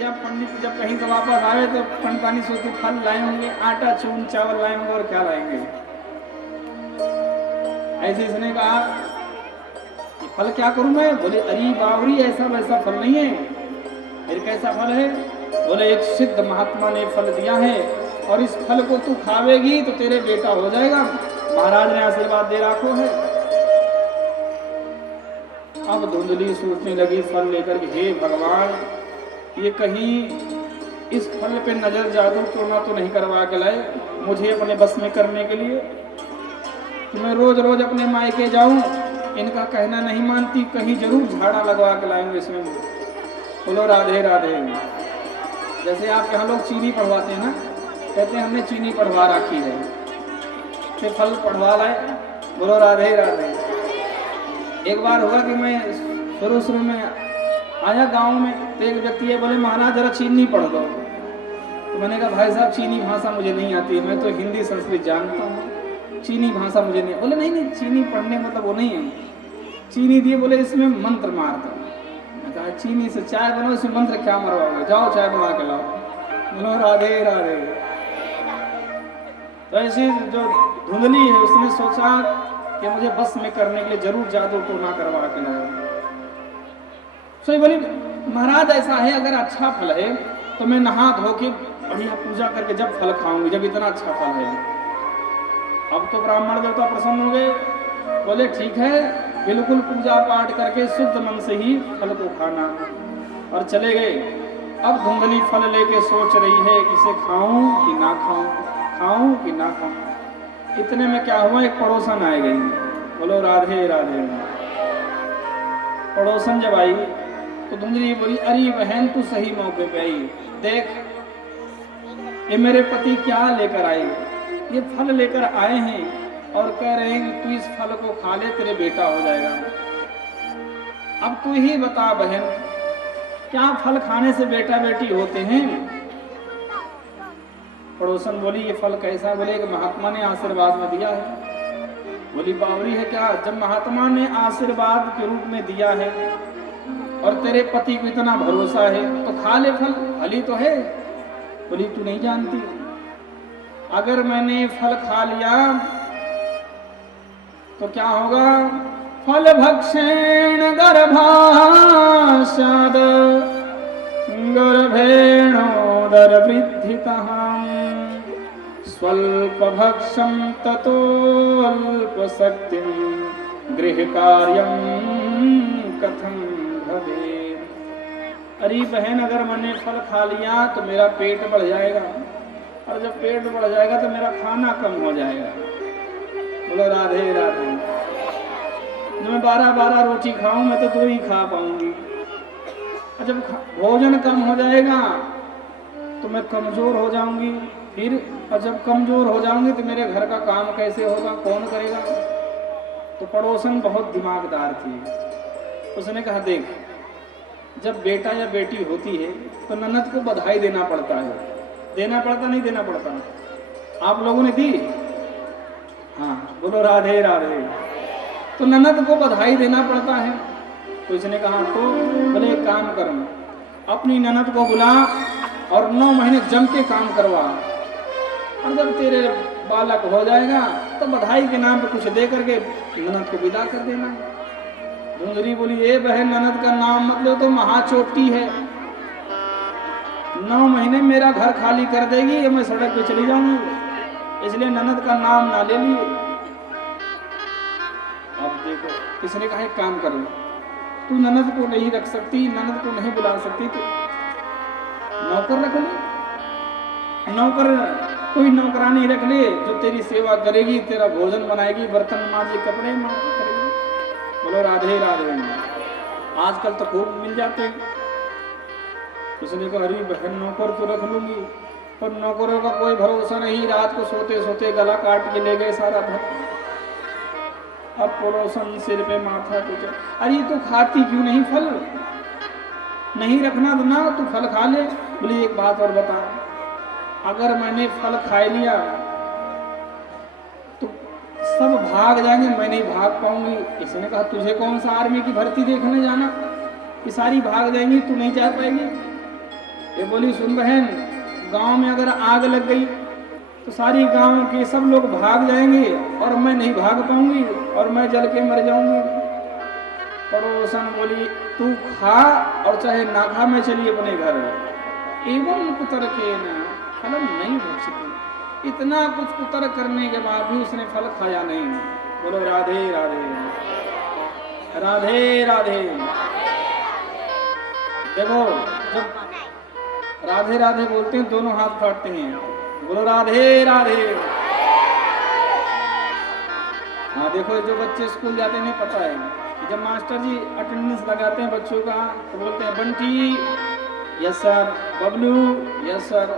या पंडित जब कहीं से वापस आए तो पंडितानी सोचते फल लाए होंगे, आटा चून चावल लाए होंगे और क्या लाएंगे। ऐसे इसने कहा कि फल क्या करूं मैं? बोले अरे बावरी ऐसा वैसा फल नहीं है। फिर कैसा फल है? बोले एक सिद्ध महात्मा ने फल दिया है और इस फल को तू खावेगी तो तेरे बेटा हो जाएगा, महाराज ने आशीर्वाद दे रखो है। अब धुंधली सोचने लगी फल लेकर के, हे भगवान ये कहीं इस फल पे नजर जादू टोना तो नहीं करवा के लाए मुझे अपने बस में करने के लिए। तो मैं रोज रोज अपने मायके जाऊं, इनका कहना नहीं मानती, कहीं जरूर झाड़ा लगवा के लाएंगे इसमें। बोलो राधे राधे। जैसे आप यहाँ लोग चीनी पढ़वाते हैं ना, कहते हैं हमने चीनी पढ़वा रखी है, फिर फल पढ़वा लाए। बोलो राधे राधे। एक बार हुआ कि मैं शुरू में आया गांव में, तो एक व्यक्ति है बोले महाराज जरा चीनी पढ़ दो। तो मैंने कहा भाई साहब चीनी भाषा मुझे नहीं आती है, मैं तो हिंदी संस्कृत जानता हूँ, चीनी भाषा मुझे नहीं। बोले नहीं नहीं चीनी पढ़ने मतलब वो नहीं है, चीनी दिए बोले इसमें मंत्र मार दो। मैं कहा चीनी से चाय बनाओ, इसमें मंत्र क्या मरवाओगे, जाओ चाय बना के लाओ। बोलो राधे राधे। तो ऐसी जो धुंधली है उसने सोचा कि मुझे बस में करने के लिए जरूर जादू टोना करवा के लाओ। सो बोली महाराज ऐसा है अगर अच्छा फल है तो मैं नहा धो के बढ़िया पूजा करके जब फल खाऊंगी, जब इतना अच्छा फल है। अब तो ब्राह्मण देवता प्रसन्न हो गए, बोले ठीक है बिल्कुल पूजा पाठ करके शुद्ध मन से ही फल को खाना, और चले गए। अब धुंधली फल लेके सोच रही है इसे खाऊं कि ना खाऊं, खाऊं कि ना खाऊं। इतने में क्या हुआ, एक पड़ोसन आ गई। बोलो राधे राधे। पड़ोसन जब आई तो धुंधली बोली अरे बहन तू सही मौके पे आई, देख ये मेरे पति क्या लेकर आए, ये फल लेकर आए हैं और कह रहे हैं तू इस फल को खा ले तेरे बेटा हो जाएगा। अब तू ही बता बहन क्या फल खाने से बेटा बेटी होते हैं? पड़ोसन बोली ये फल कैसा? बोले कि महात्मा ने आशीर्वाद में दिया है। बोली बावरी है क्या? जब महात्मा ने आशीर्वाद के रूप में दिया है और तेरे पति को इतना भरोसा है तो खा ले फल, फल ही तो है। बोली तू नहीं जानती, अगर मैंने फल खा लिया तो क्या होगा? फल भक्षेण गर्भाशद गर्भेणोदर वृद्धितः स्वल्प भक्षम ततोल्प शक्तिं गृह कार्यं कथं भवेत्। अरे बहन अगर मैंने फल खा लिया तो मेरा पेट बढ़ जाएगा, और जब पेट बढ़ जाएगा तो मेरा खाना कम हो जाएगा। बोलो राधे राधे। जब मैं 12-12 रोटी खाऊं मैं तो 2 ही खा पाऊंगी, और जब भोजन कम हो जाएगा तो मैं कमजोर हो जाऊंगी, फिर और जब कमजोर हो जाऊंगी तो मेरे घर का काम कैसे होगा, कौन करेगा? तो पड़ोसन बहुत दिमागदार थी, उसने कहा देख जब बेटा या बेटी होती है तो ननद को बधाई देना पड़ता है, देना पड़ता नहीं देना पड़ता? आप लोगों ने दी? हाँ बोलो राधे राधे। तो ननद को बधाई देना पड़ता है। तो इसने कहा तो बोले एक काम करो, अपनी ननद को बुला और 9 महीने जम के काम करवा, और जब तेरे बालक हो जाएगा तो बधाई के नाम पे कुछ दे करके ननद को विदा कर देना। धुंधली बोली ए बहन ननद का नाम मतलब तो महाचोटी है, 9 महीने मेरा घर खाली कर देगी, मैं सड़क पे चली जाऊंगी, इसलिए ननद का नाम ना ले लिए। अब देखो किसने कहा एक काम कर लो, तू ननद को नहीं रख सकती, ननद को नहीं बुला सकती तो नौकर रख ले, नौकर कोई नौकरानी रख ले जो तेरी सेवा करेगी, तेरा भोजन बनाएगी, बर्तन मांजे, कपड़े करेगी। बोलो राधे राधे। आजकल तो खूब मिल जाते हैं। उसने कहा अरे बहन नौकर तो रख लूंगी, पर नौकरों का कोई भरोसा नहीं, रात को सोते सोते गला काट के ले गए सारा धन। अब पड़ोसन सिर पे माथा कुछ, अरे तू खाती क्यों नहीं फल? नहीं रखना तो ना तू फल खा ले। बोली एक बात और बता, अगर मैंने फल खा लिया तो सब भाग जाएंगे, मैं नहीं भाग पाऊंगी। इसने कहा तुझे कौन सा आर्मी की भर्ती देखने जाना, कि सारी भाग जाएंगी तू नहीं जा पाएगी। ये बोली सुन बहन, गांव में अगर आग लग गई तो सारी गांव के सब लोग भाग जाएंगे और मैं नहीं भाग पाऊंगी और मैं जल के मर जाऊंगी। पड़ोसन बोली तू खा और चाहे ना खा, मैं चली अपने घर। एवं कुतर के न फलम नहीं भक्षित, इतना कुछ कुतर करने के बाद भी उसने फल खाया नहीं। बोलो राधे राधे राधे राधे। देखो जब राधे राधे बोलते हैं दोनों हाथ फाड़ते हैं। बोलो राधे राधे। हाँ देखो जो बच्चे स्कूल जाते हैं पता है कि जब मास्टर जी अटेंडेंस लगाते हैं बच्चों का तो बोलते हैं Bunty yes sir, Bablu yes sir.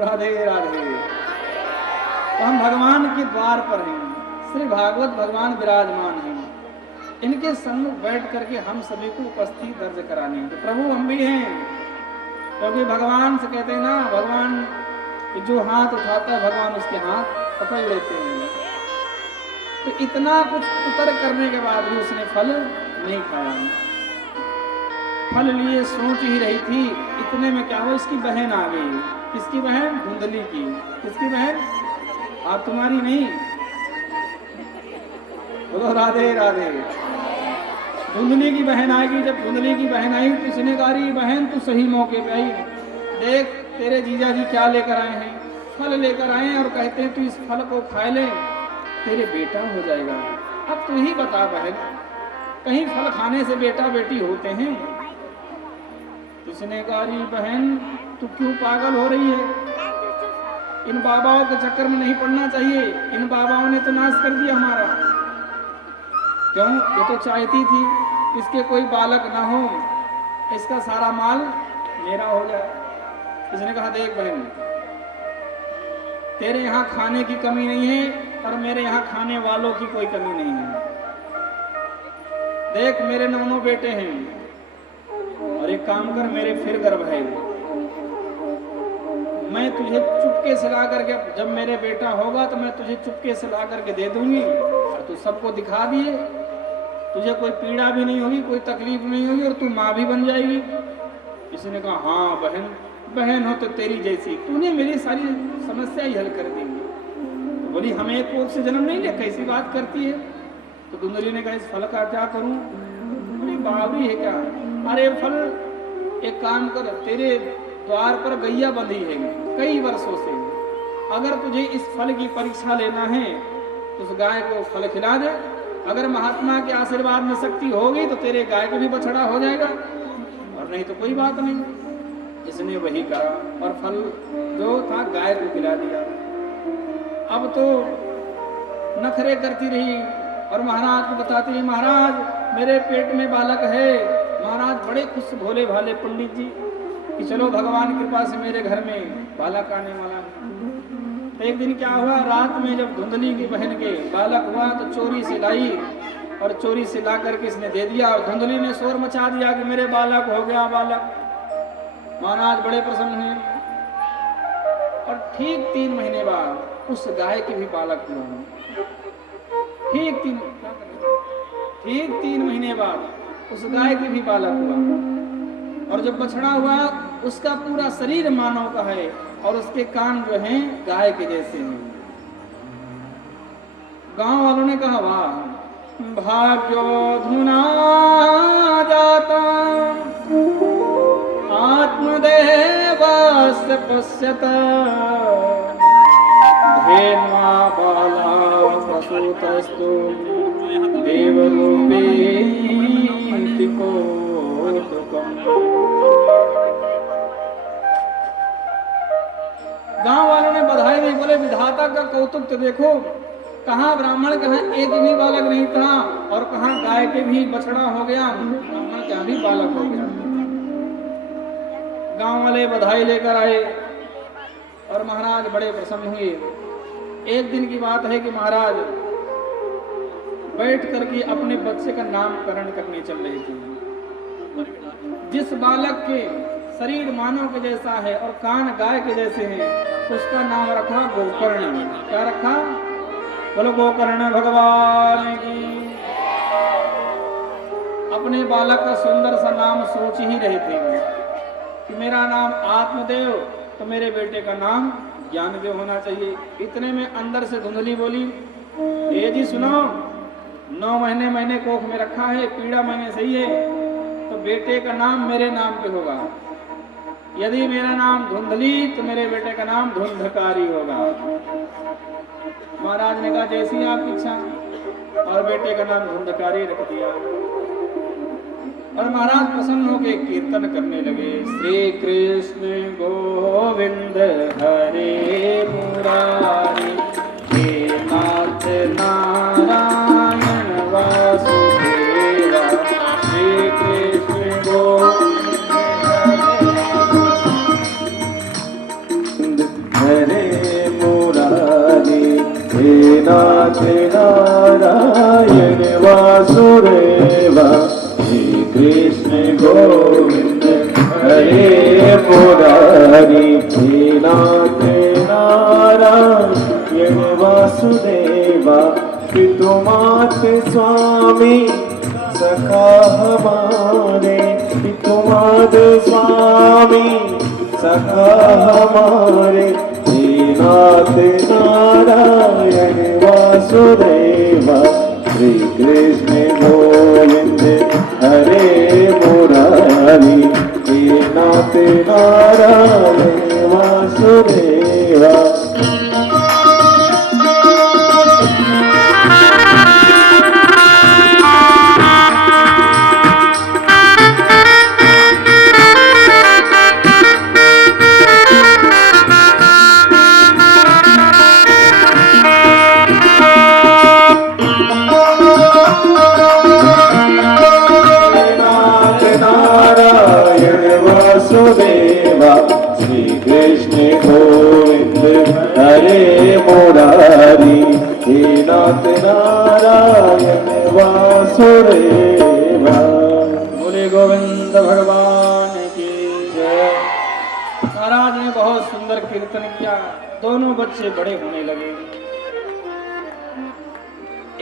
Radhe Radhe. तो हम भगवान के द्वार पर हैं, श्री भागवत भगवान विराजमान हैं, इनके संग बैठ करके हम सभी को उपस्थिति दर्ज कराने। तो प्रभु हम भी हैं, क्योंकि भगवान से कहते हैं ना, भगवान जो हाथ उठाता है भगवान उसके हाथ पकड़ लेते हैं। तो इतना कुछ उतर करने के बाद भी उसने फल नहीं खाया। फल लिए सोच ही रही थी, इतने में क्या हुआ, इसकी बहन आ गई। किसकी बहन? धुंधली की। किसकी बहन? आप तुम्हारी नहीं। बोलो राधे राधे। धुंधली की बहन आएगी। जब धुंधली की बहन आई तो इसने कहा अरे बहन तू सही मौके पे आई, देख तेरे जीजा जी क्या लेकर आए हैं, फल लेकर आए हैं और कहते हैं तू इस फल को खा ले तेरे बेटा हो जाएगा। अब तू ही बता बहन, कहीं फल खाने से बेटा बेटी होते हैं? उसने कहा अरे बहन तू क्यों पागल हो रही है, इन बाबाओं के चक्कर में नहीं पड़ना चाहिए, इन बाबाओं ने तो नाश कर दिया हमारा। क्यों? ये तो चाहती थी इसके कोई बालक ना हो, इसका सारा माल मेरा हो जाए। इसने कहा देख बहन, तेरे यहाँ खाने की कमी नहीं है और मेरे यहाँ खाने वालों की कोई कमी नहीं है। देख मेरे 9 बेटे हैं और एक काम कर, मेरे फिर गर्भ है, मैं तुझे चुपके से ला करके, जब मेरे बेटा होगा तो मैं तुझे चुपके से ला करके दे दूंगी और तू सबको दिखा दिए, तुझे कोई पीड़ा भी नहीं होगी, कोई तकलीफ नहीं होगी और तू माँ भी बन जाएगी। किसी ने कहा हाँ बहन, बहन हो तो तेरी जैसी, तूने मेरी सारी समस्या ही हल कर दी। तो बोली हमें एक कोख से जन्म नहीं लिया, कैसी बात करती है? तो धुंधली ने कहा इस फल का क्या करूं? बोली बावरी है क्या? अरे फल एक काम कर, तेरे द्वार पर गैया बंधी है कई वर्षों से, अगर तुझे इस फल की परीक्षा लेना है तो उस गाय को फल खिला दे, अगर महात्मा के आशीर्वाद में शक्ति होगी तो तेरे गाय को भी बछड़ा हो जाएगा और नहीं तो कोई बात नहीं। इसने वही कहा और फल जो था गाय को खिला दिया। अब तो नखरे करती रही और महाराज को बताती रही महाराज मेरे पेट में बालक है। महाराज बड़े खुश भोले भाले पंडित जी कि चलो भगवान की कृपा से मेरे घर में बालक आने वाला है। तो एक दिन क्या हुआ, रात में जब धुंधली की बहन के बालक हुआ तो चोरी से लाई और चोरी से ला करके इसने दे दिया और धुंधली ने शोर मचा दिया कि मेरे बालक हो गया बालक। महाराज बड़े प्रसन्न हुए और ठीक 3 महीने बाद उस गाय के भी बालक हुआ। ठीक 3 महीने बाद उस गाय के भी बालक हुआ और जब बछड़ा हुआ उसका पूरा शरीर मानव का है और उसके कान जो हैं गाय के जैसे हैं। गांव वालों ने कहा वाह भाग्यो धुना जाता आत्मदेवस्य पश्यत धेन्वा बाला प्रसूतस्तु देवरूपेति कौतुकम्। गांव वालों ने बधाई दी, बोले विधाता का कौतुक तो देखो, कहाँ ब्राह्मण कहाँ एक भी बालक नहीं था और कहाँ गाय के भी बछड़ा हो गया, ब्राह्मण का भी बालक हो गया। गांव वाले बधाई लेकर आए और महाराज बड़े प्रसन्न हुए। एक दिन की बात है कि महाराज बैठ करके अपने बच्चे का नामकरण करने चल रहे थे। जिस बालक के शरीर मानव के जैसा है और कान गाय के जैसे हैं उसका नाम रखा गोकर्ण। क्या रखा? बोलो गोकर्ण भगवान की। अपने बालक का सुंदर सा नाम सोच ही रहे थे कि मेरा नाम आत्मदेव, तो मेरे बेटे का नाम ज्ञानदेव होना चाहिए। इतने में अंदर से धुंधली बोली, ए जी सुनो, 9 महीने मैंने कोख में रखा है, पीड़ा मैंने सही है, तो बेटे का नाम मेरे नाम पे होगा। यदि मेरा नाम धुंधली तो मेरे बेटे का नाम धुंधकारी होगा। महाराज ने कहा जैसी आपकी इच्छा, और बेटे का नाम धुंधकारी रख दिया। और महाराज प्रसन्न होकर कीर्तन करने लगे, श्री कृष्ण गोविंद हरे मुरारी, हे नाथ नारायण वासुदेवा, श्री कृष्ण गोविंद हरे मुरारी, हे नाथ नारायण वासुदेवा, कृष्ण गोविंद हरे मुरारी, हे नाथ नारायण वासुदेवा, पितुमात स्वामी सखा हमारे, पितुमात स्वामी सखा हमारे, हे नाथ नारायण वासुदेवा, श्री कृष्ण गोविंद हरे मुरारी, हे नाथ नारायण वासुदेवा। वासुदेवा, श्री कृष्ण गोविंद हरे मुरारी, हे नाथ नारायण वासुदेवा। बोले गोविंद भगवान की जय। महाराज ने बहुत सुंदर कीर्तन किया, दोनों बच्चे बड़े होने लगे।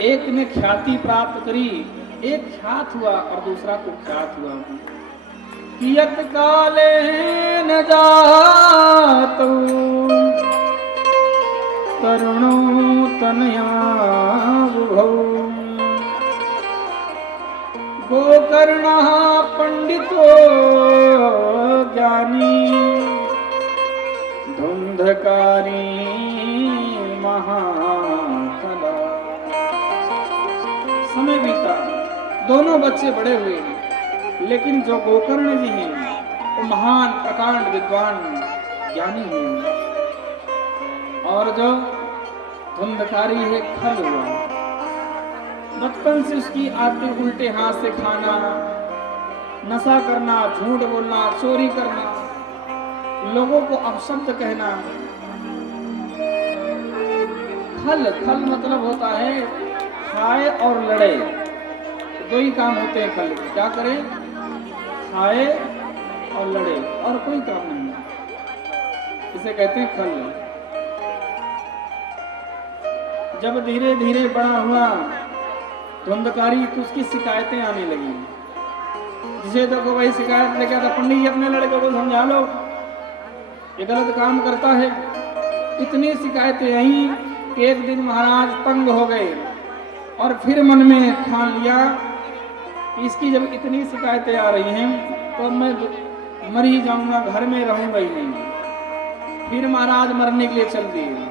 एक ने ख्याति प्राप्त करी, एक ख्यात हुआ और दूसरा कुख्यात हुआ। कियत काले न जातु तरुणो तनया बुभौ, गोकर्ण पंडितो ज्ञानी, धुंधकारी महाकला। समय बीता, दोनों बच्चे बड़े हुए, लेकिन जो गोकर्ण जी हैं वो महान प्रकांड विद्वान ज्ञानी हुए, और जो धुंधकारी है खल हुआ। बचपन से उसकी आदत उल्टे हाथ से खाना, नशा करना, झूठ बोलना, चोरी करना, लोगों को अपशब्द कहना। खल खल मतलब होता है खाए और लड़े, दो ही काम होते हैं खल के। क्या करें? खाए और लड़े, और कोई काम नहीं। इसे कहते हैं खल। जब धीरे धीरे बड़ा हुआ धुंधकारी, तो उसकी शिकायतें आने लगी। जिसे देखो वही शिकायत लेके आता, पंडित जी अपने लड़के को समझा लो, ये गलत काम करता है। इतनी शिकायतें आई कि एक दिन महाराज तंग हो गए और फिर मन में ठान लिया कि इसकी जब इतनी शिकायतें आ रही हैं तो मैं मर ही जाऊंगा, घर में रहूंगा ही नहीं। फिर महाराज मरने के लिए चल दिए।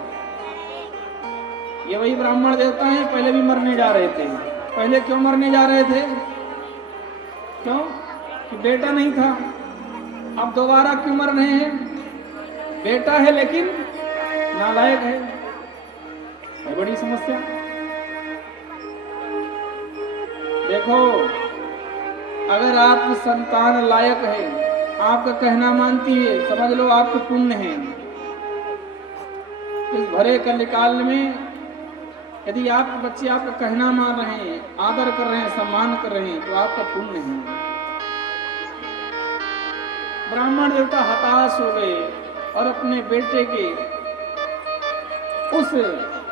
ये वही ब्राह्मण देवता हैं, पहले भी मरने जा रहे थे। पहले क्यों मरने जा रहे थे? क्यों? कि बेटा नहीं था। अब दोबारा क्यों मर रहे हैं? बेटा है लेकिन नालायक है बड़ी समस्या। देखो, अगर आपकी संतान लायक है, आपका कहना मानती है, समझ लो आपके पुण्य है। इस भरे कलिकाल में यदि आपके बच्चे आपका कहना मान रहे हैं, आदर कर रहे हैं, सम्मान कर रहे हैं, तो आपका पुण्य है। ब्राह्मण देवता हताश हो गए और अपने बेटे के उस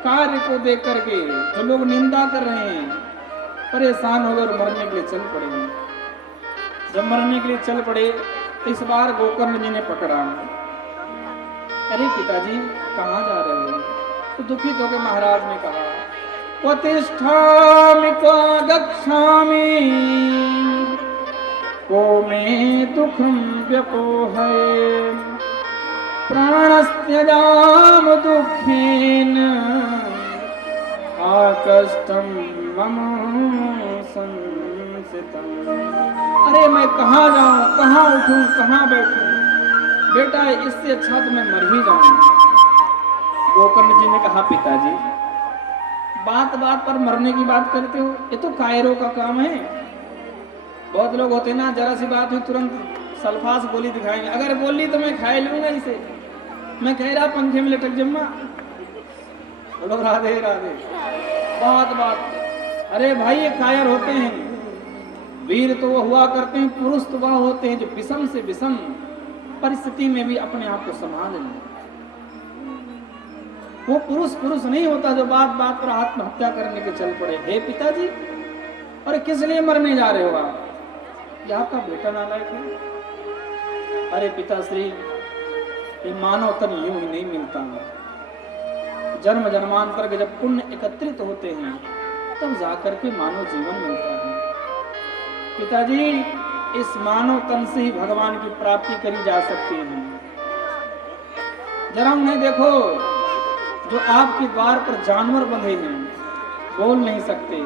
कार्य को देख करके जो लोग निंदा कर रहे हैं परेशान हो गए और मरने के लिए चल पड़े। जब मरने के लिए चल पड़े इस बार गोकर्ण जी ने पकड़ा। अरे पिताजी कहाँ जा रहे हो? तो दुखित होकर महाराज ने कहा, प्रतिष्ठामि को गच्छामि को मे दुखम व्यपोहये प्राणस्त्यजाम दुखेन आकष्टम मम संसितम। अरे मैं कहाँ जाऊं, कहाँ उठूं, कहाँ बैठूं? बेटा इससे अच्छा तो मैं मर ही जाऊं। गोकर्ण जी ने कहा, पिताजी बात बात पर मरने की बात करते हो, ये तो कायरों का काम है। बहुत लोग होते ना, जरा सी बात हुई तुरंत सल्फास गोली दिखाएंगे, अगर बोली तो मैं खा लूंगा इसे, मैं कह रहा पंखे में लटक जम्मा। बोलो राधे राधे। बात बात, अरे भाई ये कायर होते हैं। वीर तो वो हुआ करते हैं, पुरुष तो वह होते हैं जो विषम से विषम परिस्थिति में भी अपने आप को संभाल लें। वो पुरुष पुरुष नहीं होता जो बात बात पर आत्महत्या करने के चल पड़े। हे पिताजी, अरे किस लिए मरने जा रहे हो आप? ये आपका बेटा नालायक है। अरे पिताश्री, ये मानव तन यूं ही नहीं मिलता। जन्म जन्मांतर के जब पुण्य एकत्रित होते हैं तब जाकर के मानव जीवन मिलता है। पिताजी, इस मानव तन से ही भगवान की प्राप्ति करी जा सकती है। जरा उन्हें देखो जो आपके द्वार पर जानवर बंधे हैं, बोल नहीं सकते।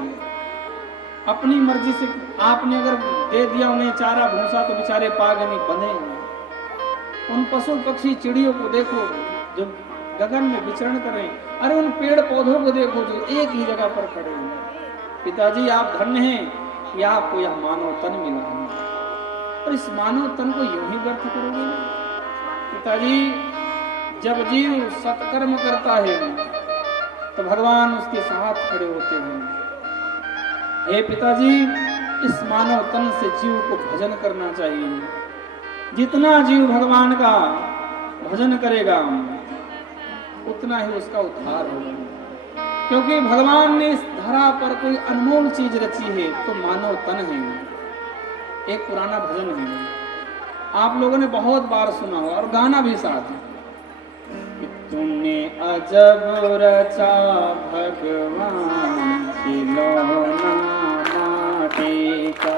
अपनी मर्जी से आपने अगर दे दिया उन्हें चारा भूसा तो बेचारे पागल नहीं बंधे हैं। उन पशु पक्षी चिड़ियों को देखो जो गगन में विचरण कर रहे हैं। अरे उन पेड़ पौधों को देखो जो एक ही जगह पर खड़े हैं। पिताजी आप धन्य हैं कि आपको यह मानव तन मिला है, और इस मानव तन को यूं ही व्यर्थ करोगे? पिताजी, जब जीव सत्कर्म करता है तो भगवान उसके साथ खड़े होते हैं। हे पिताजी, इस मानव तन से जीव को भजन करना चाहिए। जितना जीव भगवान का भजन करेगा उतना ही उसका उद्धार होगा, क्योंकि भगवान ने इस धरा पर कोई अनमोल चीज रची है तो मानव तन है। एक पुराना भजन है, आप लोगों ने बहुत बार सुना हो और गाना भी साथ है। तूने अजब रचा भगवान खिलौना माटी का।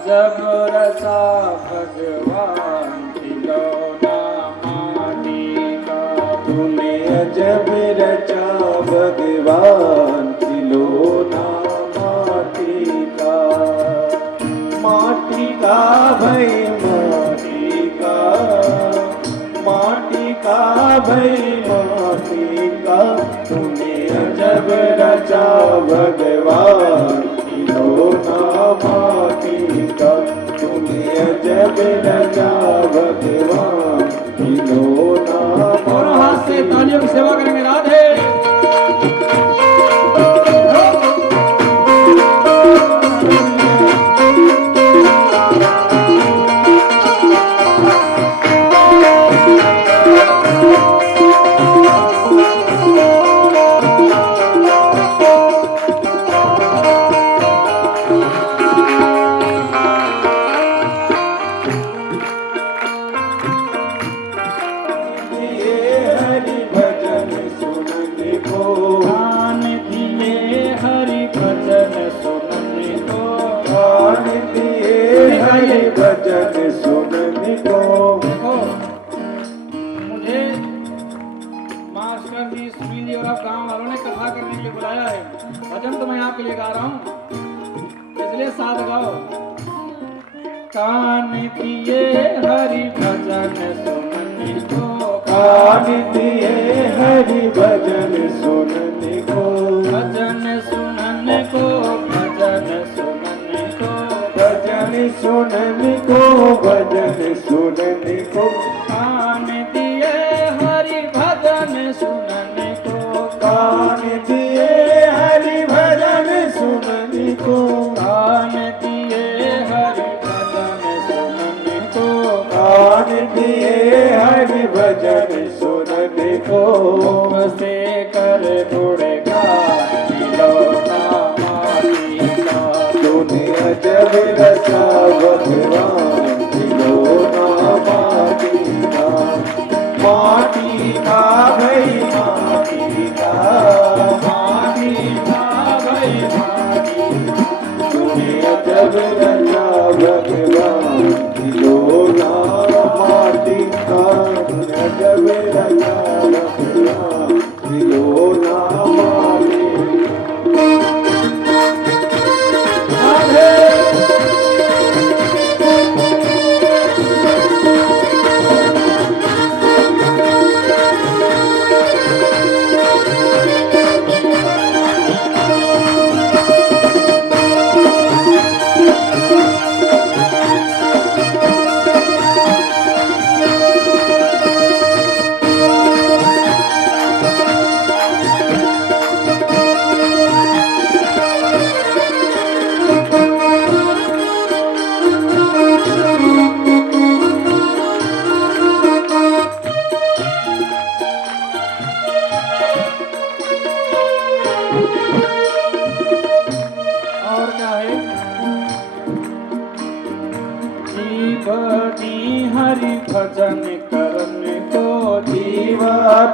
जब रचा भगवान खिलौना माटी का। तूने अजब रचा भगवान खिलौना माटी का। माटी का भाई माटी का, माटी का भाई माटी का। तूने अजब रचा भगवान खिलौना माटी का। तूने अजब रचा भगवान खिलौना। दोनों हाथ से तालियों की सेवा करेंगे। राधे भजन सुनने को। देखो, मुझे मास्टर जी, सुनील जी और आप गांव वालों ने कथा करने के लिए बुलाया है। भजन तो मैं आपके लिए गा रहा हूँ, इसलिए साथ गाओ। कान दिए हरि भजन सुनने को, कान दिए हरि भजन सुनने को। भजन सुनने को, भजन सुनने को, भजन सुनने को, भजन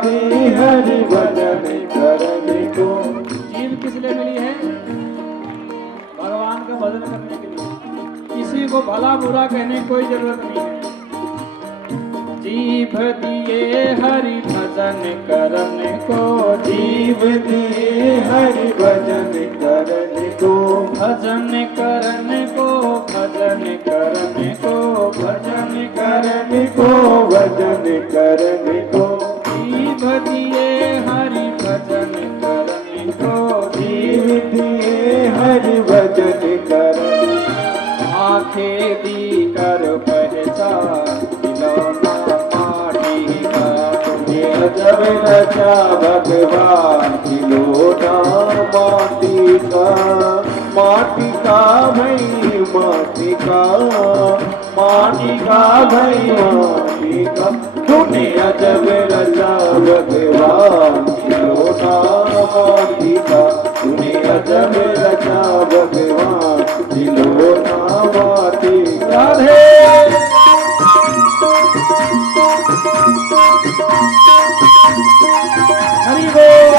दी हरि भजन करने को। जीव किस लिए मिली है? भगवान का भजन करने के लिए। किसी को भला बुरा कहने की कोई जरूरत नहीं है। जीव दिए हरि भजन करने को, जीव दिए हरि भजन करने को। भजन करने को, भजन करने को, भजन करने को, भजन करने को। जीव दिए हरि भजन करने को, जीव दिए हरि भजन करने। आंखें दी कर पहचान खिलौना माटी का, जब रचा भगवान खिलौना माटी का। माटी का भई माटी का, माटी का भई माटी का। तूने अजब रचा भगवान खिलौना माटी का। तूने अजब रचा भगवान खिलौना माटी का। हरि बोल।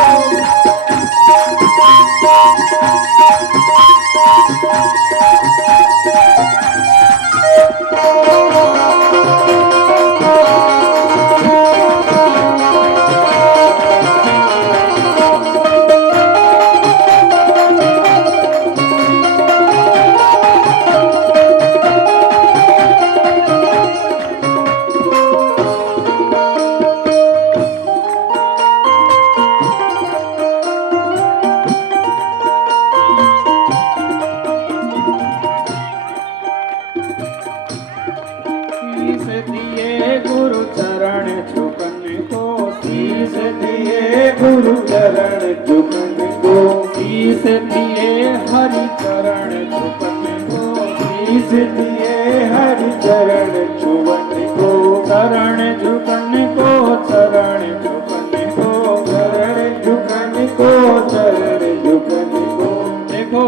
शीस दिए गुरु चरण झुकने को, शीस दिए गुरु चरण झुकने को। शीस दिए हरि चरण झुकने को, शीस दिए हरि चरण छुवने को। चरण झुकने को, चरण झुकने को, चरण झुकने को, चरण झुकने को। देखो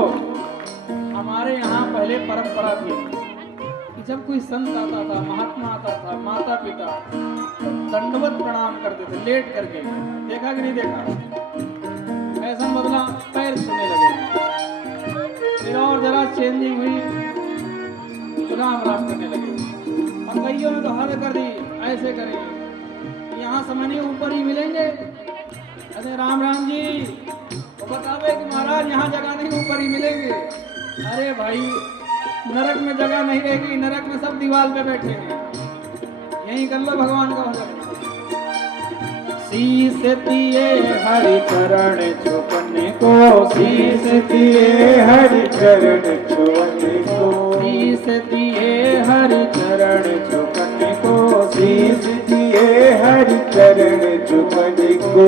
हमारे यहाँ पहले परंपरा थी कि जब कोई संत आता था, महात्मा आता था, माता पिता तो दंडवत प्रणाम करते थे लेट करके। देखा कि नहीं देखा? ऐसा बदला पैर छूने लगे। फिर और जरा चेंजिंग हुई, राम राम करने लगे। और कईयों ने तो हद कर दी, ऐसे करेंगे यहाँ समझने ऊपर ही मिलेंगे। अरे राम राम जी तो बतावे कि महाराज यहाँ जगह नहीं, ऊपर ही मिलेंगे। अरे भाई नरक में जगह नहीं रहेगी, नरक में सब दीवार पे बैठेंगे, यहीं कर लो भगवान का भजन। शीस दिए हरि चरण झुकने को, शीस दिए हरि चरण छुवने को। शीस दिए हरि चरण झुकने को, शीस दिए हरि चरण झुकने को।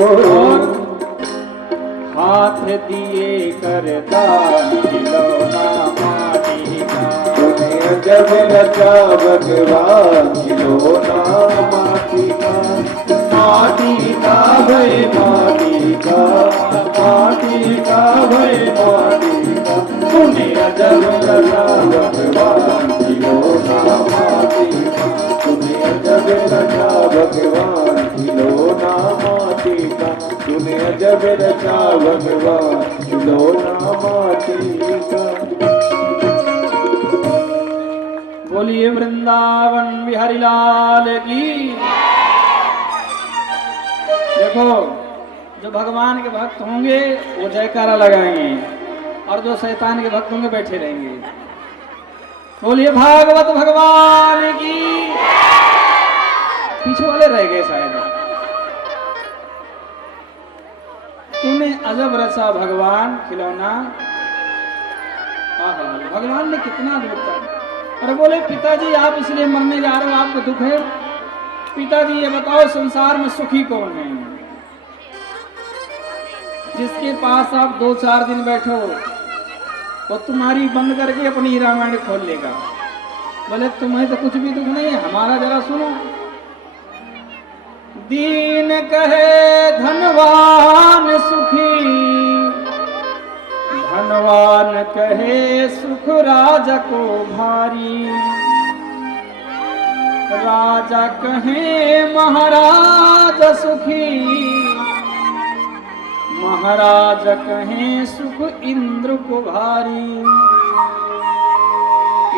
हाथ दिए करदान खिलौना माटी का, तूने जब रचा भगवान खिलौना माटी का। माटी का भय माटी का, माटी का भय माटी का। तूने जब रचा भगवान खिलौना माटी का। तूने जब रचा भगवान खिलौना माटी का। तूने जब रचा भगवान खिलौना माटी का। बोलिए वृंदावन बिहारी लाल की। देखो जो भगवान के भक्त होंगे वो जयकारा लगाएंगे और जो शैतान के भक्त होंगे बैठे रहेंगे। बोलिए भागवत भगवान की। पीछे वाले रह गए शायद। तूने अजब रचा भगवान खिलौना। भगवान ने कितना दूर तक। अरे बोले पिताजी आप इसलिए मरने जा रहे हो, आपको दुख है? पिताजी ये बताओ संसार में सुखी कौन है? जिसके पास आप 2-4 दिन बैठो वो तुम्हारी बंद करके अपनी रामायण खोल लेगा। बोले तुम्हें तो कुछ भी दुख नहीं है, हमारा जरा सुनो। दीन कहे धनवान सुखी, धनवान कहे सुख राजा को भारी। राजा कहे महाराज सुखी, महाराज कहे सुख इंद्र को भारी।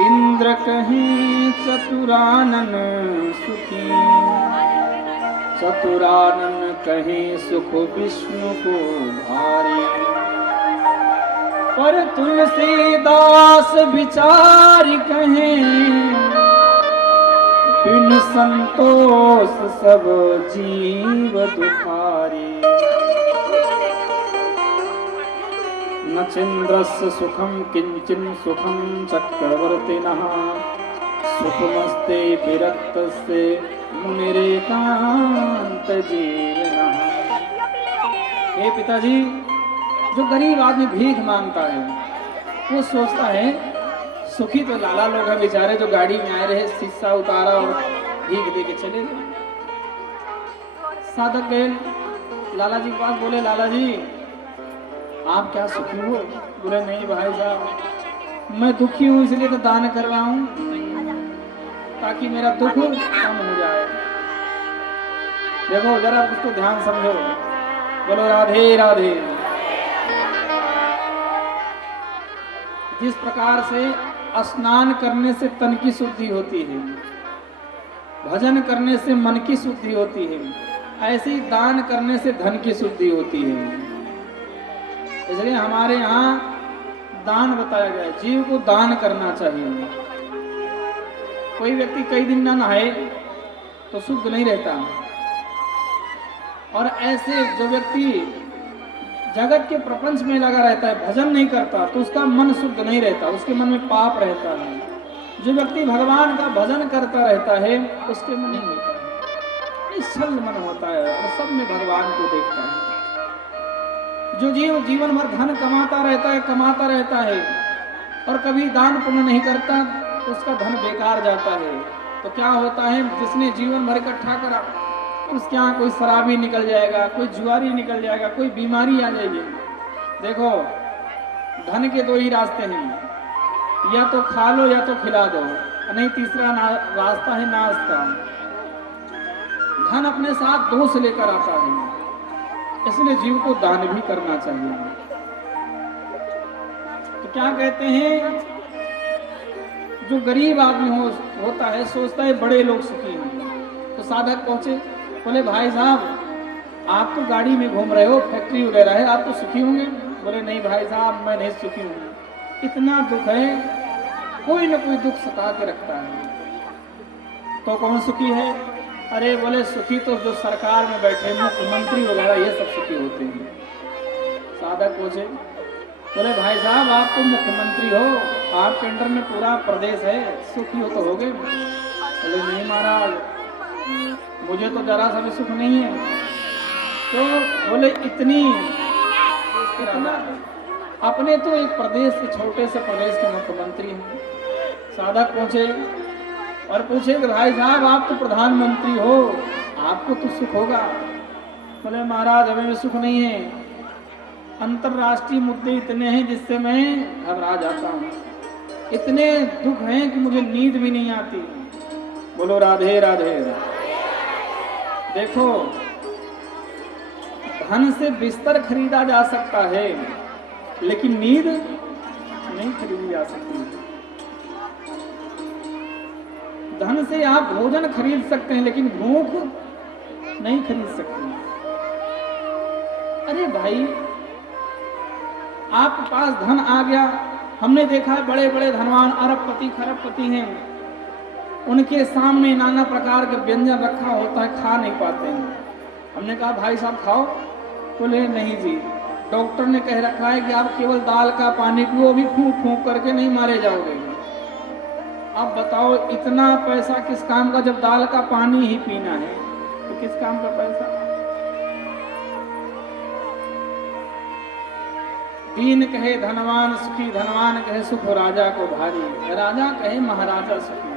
इंद्र कहे चतुरानन सुखी, चतुरानन कहे सुख विष्णु को भारी। पर तुलसीदास विचार कहे, बिन संतोष सब जीव दुखारी। न चंद्रस्य सुखम किंचिन सुखम चक्रवर्तिनः, सुखमस्ते विरक्तस्य मुनिरेकांत जीवनः। हे पिताजी, जो गरीब आदमी भीख मांगता है वो सोचता है सुखी तो लाला लोग हैं बेचारे, जो गाड़ी में आए रहे, शीशा उतारा और भीख दे के चले गए। साधक गए लाला जी के पास, बोले लाला जी आप क्या सुखी हो? बोले नहीं भाई साहब, मैं दुखी हूँ इसलिए तो दान कर रहा हूँ ताकि मेरा दुख कम हो जाए। देखो जरा उसको ध्यान समझो, बोलो राधे राधे। जिस प्रकार से स्नान करने से तन की शुद्धि होती है, भजन करने से मन की शुद्धि होती है, ऐसे ही दान करने से धन की शुद्धि होती है। इसलिए हमारे यहाँ दान बताया गया है, जीव को दान करना चाहिए। कोई व्यक्ति कई दिन ना नहाए तो शुद्ध नहीं रहता, और ऐसे जो व्यक्ति जगत के प्रपंच में लगा रहता है, भजन नहीं करता, तो उसका मन शुद्ध नहीं रहता, उसके मन में पाप रहता है। जो व्यक्ति भगवान का भजन करता रहता है उसके मन नहीं होता है, निश्चल मन होता है और सब में भगवान को देखता है। जो जीव जीवन भर धन कमाता रहता है और कभी दान पुण्य नहीं करता, तो उसका धन बेकार जाता है। तो क्या होता है, जिसने जीवन भर इकट्ठा करा उसके यहाँ कोई शराबी निकल जाएगा, कोई जुआरी निकल जाएगा, कोई बीमारी आ जाएगी। देखो धन के दो ही रास्ते हैं, या तो खा लो या तो खिला दो, नहीं तीसरा रास्ता है नाश का। धन अपने साथ दोष लेकर आता है, इसलिए जीव को दान भी करना चाहिए। तो क्या कहते हैं, जो गरीब आदमी होता है सोचता है बड़े लोग सुखी हैं। तो साधक पहुंचे, बोले भाई साहब आप तो गाड़ी में घूम रहे हो, फैक्ट्री वगैरह है, आप तो सुखी होंगे। बोले नहीं भाई साहब मैं नहीं सुखी हूँ, इतना दुख है, कोई न कोई दुख सता के रखता है। तो कौन सुखी है? अरे बोले सुखी तो जो सरकार में बैठे मुख्यमंत्री वगैरह ये सब सुखी होते हैं। साधक पूछे, बोले भाई साहब आप तो मुख्यमंत्री हो, आपके अंडर में पूरा प्रदेश है, सुखी हो तो हो गए। बोले नहीं महाराज मुझे तो जरा सा भी सुख नहीं है। तो बोले इतना अपने तो एक प्रदेश के छोटे से प्रदेश के मुख्यमंत्री हैं। साधक पहुंचे और पूछे कि भाई साहब आप तो प्रधानमंत्री हो, आपको तो सुख होगा। बोले महाराज हमें भी सुख नहीं है, अंतरराष्ट्रीय मुद्दे इतने हैं जिससे मैं घबरा जाता हूँ, इतने दुख हैं कि मुझे नींद भी नहीं आती। बोलो राधे राधे। देखो धन से बिस्तर खरीदा जा सकता है, लेकिन नींद नहीं खरीदी जा सकती। धन से आप भोजन खरीद सकते हैं, लेकिन भूख नहीं खरीद सकते। अरे भाई आपके पास धन आ गया, हमने देखा है बड़े बड़े धनवान अरबपति खरबपति हैं, उनके सामने नाना प्रकार के व्यंजन रखा होता है, खा नहीं पाते हैं। हमने कहा भाई साहब खाओ, बोले नहीं जी, डॉक्टर ने कह रखा है कि आप केवल दाल का पानी पियो, भी फूंक फूंक करके नहीं मारे जाओगे। अब बताओ इतना पैसा किस काम का, जब दाल का पानी ही पीना है तो किस काम का पैसा। दीन कहे धनवान सुखी, धनवान कहे सुख राजा को भारी, राजा कहे महाराजा सुखी।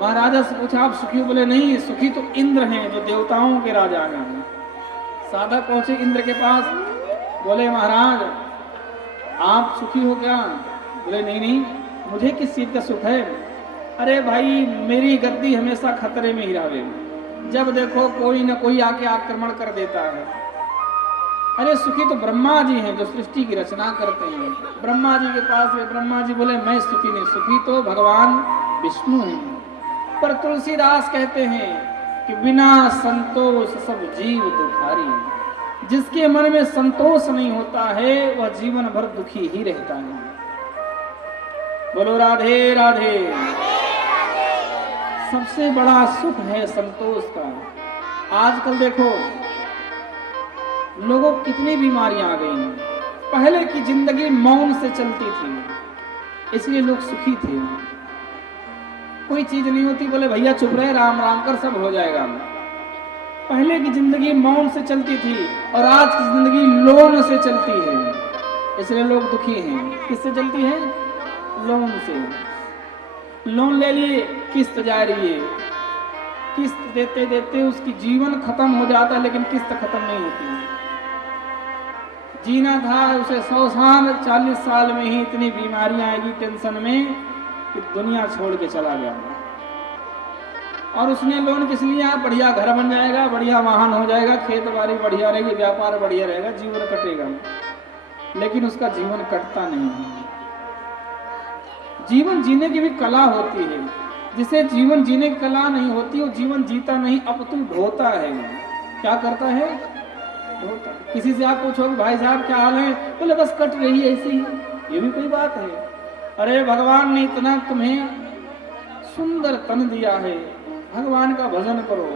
महाराजा से पूछा आप सुखी? बोले नहीं, सुखी तो इंद्र हैं जो देवताओं के राजा हैं। साधक पहुंचे इंद्र के पास, बोले महाराज आप सुखी हो क्या? बोले नहीं नहीं, मुझे किस चीज का सुख है, अरे भाई मेरी गद्दी हमेशा खतरे में ही रहे, जब देखो कोई ना कोई आके आक्रमण कर देता है। अरे सुखी तो ब्रह्मा जी हैं जो सृष्टि की रचना करते हैं। ब्रह्मा जी के पास में ब्रह्मा जी बोले मैं सुखी नहीं, सुखी तो भगवान विष्णु हैं। पर तुलसीदास कहते हैं कि बिना संतोष सब जीव दुखारी। जिसके मन में संतोष नहीं होता है वह जीवन भर दुखी ही रहता है। बोलो राधे राधे। सबसे बड़ा सुख है संतोष का। आजकल देखो लोगों को कितनी बीमारियां आ गई हैं। पहले की जिंदगी मौन से चलती थी, इसलिए लोग सुखी थे। कोई चीज नहीं होती, बोले भैया चुप रहे, राम राम कर सब हो जाएगा। पहले की जिंदगी मौन से चलती थी और आज की जिंदगी लोन से चलती है, इसलिए लोग दुखी हैं। किससे चलती है? लोन से। लोन ले लिए, किस्त जा रही है, किस्त देते देते उसकी जीवन खत्म हो जाता है, लेकिन किस्त खत्म नहीं होती। जीना था उसे 100 साल, 40 साल में ही इतनी बीमारियां आएगी टेंशन में कि दुनिया छोड़ के चला गया। और उसने लोन किस लिए? बढ़िया घर बन जाएगा, बढ़िया वाहन हो जाएगा, खेत बाड़ी बढ़िया रहेगी, व्यापार बढ़िया रहेगा, जीवन कटेगा। लेकिन उसका जीवन कटता नहीं है। जीवन जीने की भी कला होती है। जिसे जीवन जीने की कला नहीं होती वो जीवन जीता नहीं, अपितु ढोता है। क्या करता है? ढोता। किसी से आप पूछो भाई साहब क्या हाल है, बोले बस कट रही है ऐसे ही। ये भी कोई बात है? अरे भगवान ने इतना तुम्हें सुंदर तन दिया है, भगवान का भजन करो,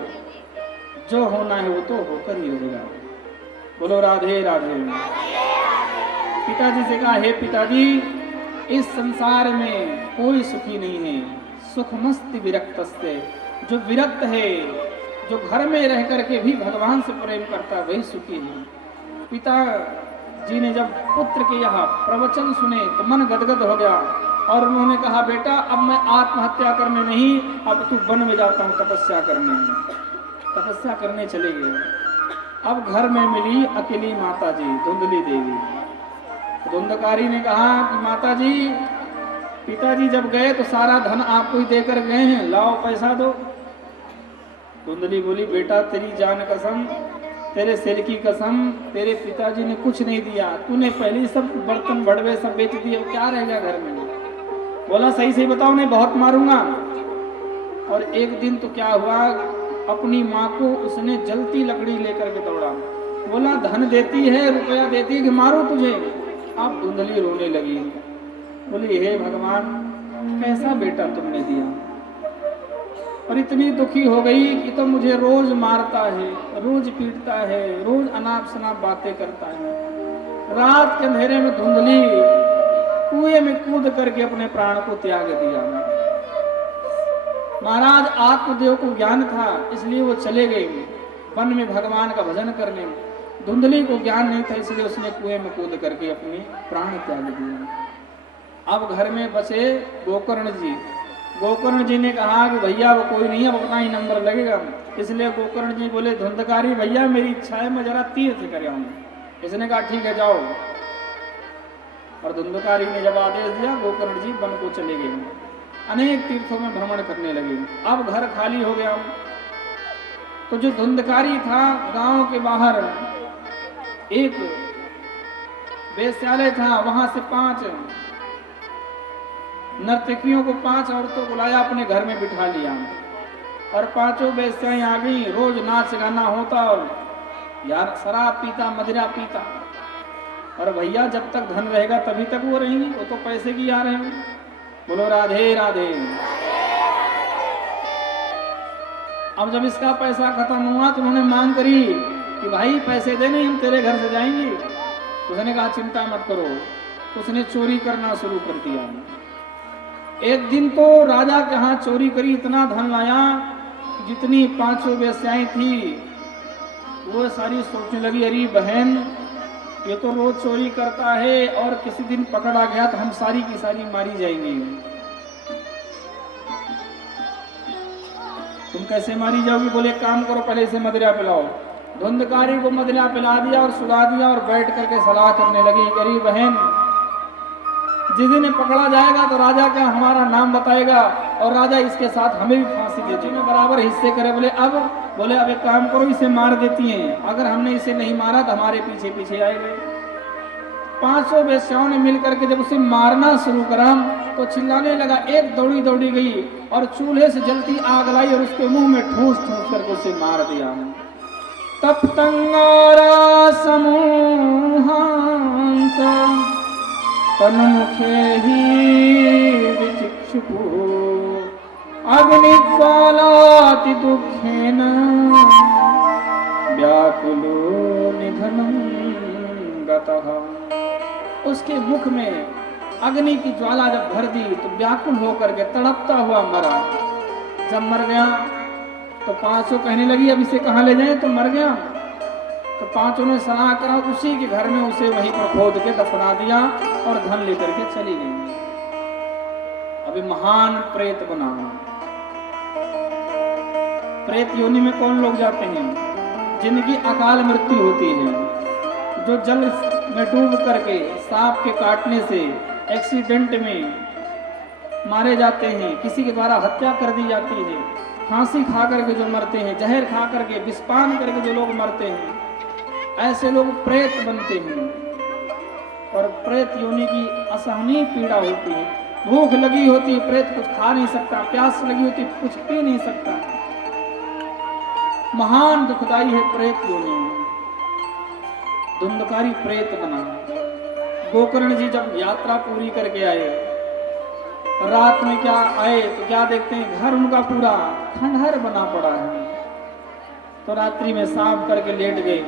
जो होना है वो तो होकर ही रहेगा। बोलो राधे राधे। पिताजी से कहा, हे पिताजी इस संसार में कोई सुखी नहीं है। सुख मस्ति विरक्तस्ते, जो विरक्त है, जो घर में रह करके भी भगवान से प्रेम करता है वही सुखी है। पिता जी ने जब पुत्र के यहाँ प्रवचन सुने तो मन गदगद हो गया और उन्होंने कहा, बेटा अब मैं आत्महत्या करने नहीं, अब तू वन में जाता हूँ तपस्या करने। तपस्या करने चले गए। अब घर में मिली अकेली माता जी, धुंधली देवी। धुंधकारी ने कहा कि माता जी, पिताजी जब गए तो सारा धन आपको ही देकर गए हैं, लाओ पैसा दो। धुंधली बोली, बेटा तेरी जान कसम, तेरे सिर की कसम, तेरे पिताजी ने कुछ नहीं दिया, तूने पहले सब बर्तन बड़वे सब बेच दिए, क्या रहेगा घर में? बोला सही सही बताओ, नहीं बहुत मारूंगा। और एक दिन तो क्या हुआ, अपनी माँ को उसने जलती लकड़ी लेकर के दौड़ा। बोला धन देती है, रुपया देती है कि मारो तुझे। अब धुंधली रोने लगी, बोली हे भगवान कैसा बेटा तुमने दिया। और इतनी दुखी हो गई कि तो मुझे रोज मारता है, रोज पीटता है, रोज अनाप शनाप बातें करता है। रात के अंधेरे में धुंधली कुएं में कूद करके अपने प्राण को त्याग दिया। महाराज आत्मदेव को ज्ञान था इसलिए वो चले गए वन में भगवान का भजन करने। धुंधली को ज्ञान नहीं था इसलिए उसने कुएं में कूद करके अपने प्राण त्याग दिए। अब घर में बचे गोकर्ण जी। गोकर्ण जी ने कहा कि भैया वो कोई नहीं है, अपना ही नंबर लगेगा। इसलिए गोकर्ण जी बोले, धुंधकारी भैया मेरी इच्छा है मैं जरा तीर्थ कर आऊं। इसने कहा ठीक है जाओ। और धुंधकारी ने जब आदेश दिया, गोकर्ण जी वन को चले गए, अनेक तीर्थों में भ्रमण करने लगे। अब घर खाली हो गया। तो जो धुंधकारी था, गांव के बाहर एक वेश्यालय था, वहां से 5 नर्तकियों को, 5 औरतों को लाया, अपने घर में बिठा लिया और 5 वेश्याएं आ गई। रोज नाच गाना होता और यार शराब पीता, मदिरा पीता। और भैया जब तक धन रहेगा तभी तक वो रहेंगी, वो तो पैसे की आ रहे हैं। बोलो राधे राधे। अब जब इसका पैसा खत्म हुआ तो उन्होंने मांग करी कि भाई पैसे दे, नहीं हम तेरे घर से जाएंगे। उसने कहा चिंता मत करो। उसने चोरी करना शुरू कर दिया। एक दिन तो राजा के यहाँ चोरी करी, इतना धन लाया, जितनी 5 वेश्याएं थी वो सारी सोचने लगी, अरे बहन ये तो रोज चोरी करता है और किसी दिन पकड़ा गया तो हम सारी की सारी मारी जाएंगी। तुम कैसे मारी जाओगी? बोले काम करो, पहले इसे मदिरा पिलाओ। धुंधकारी को मदिरा पिला दिया और सुला दिया और बैठ करके सलाह करने लगी, गरीब बहन जिस दिन पकड़ा जाएगा तो राजा का हमारा नाम बताएगा और राजा इसके साथ हमें भी फांसी देते हैं, बराबर हिस्से करे। बोले अब एक काम करो, इसे मार देती हैं, अगर हमने इसे नहीं मारा तो हमारे पीछे पीछे आएंगे। 500 वेश्याओं ने मिलकर के जब उसे मारना शुरू करा तो चिल्लाने लगा, एक दौड़ी दौड़ी गई और चूल्हे से जलती आग लाई और उसके मुंह में ठूस ठूस करके उसे मार दिया। तप्तंगारा समूहांस तन्मुखे ही विचिक्षुपु अग्निज्वालाति दुःखेन व्याकुलो निधनं गतः। उसके मुख में अग्नि की ज्वाला जब भर दी तो व्याकुल होकर के तड़पता हुआ मरा। जब मर गया तो 500 कहने लगी अब इसे कहाँ ले जाएं, तो मर गया। तो 500 ने सलाह करा, उसी के घर में उसे वहीं पर खोद के दफना दिया और धन लेकर के चली गई। अभी महान प्रेत बना। प्रेत योनि में कौन लोग जाते हैं? जिनकी अकाल मृत्यु होती है, जो जल में डूब करके सांप के काटने से, एक्सीडेंट में मारे जाते हैं, किसी के द्वारा हत्या कर दी जाती है, फांसी खा करके जो मरते हैं, जहर खा करके, विषपान करके जो लोग मरते हैं, ऐसे लोग प्रेत बनते हैं। और प्रेत योनि की असहनीय पीड़ा होती है। भूख लगी होती है, प्रेत कुछ खा नहीं सकता, प्यास लगी होती है, कुछ पी नहीं सकता। महान दुखदाई है प्रेत योनि। धुंधकारी प्रेत बना। गोकर्ण जी जब यात्रा पूरी करके आए, रात में क्या आए तो क्या देखते हैं, घर उनका पूरा खंडहर बना पड़ा है। तो रात्रि में साफ करके लेट गए।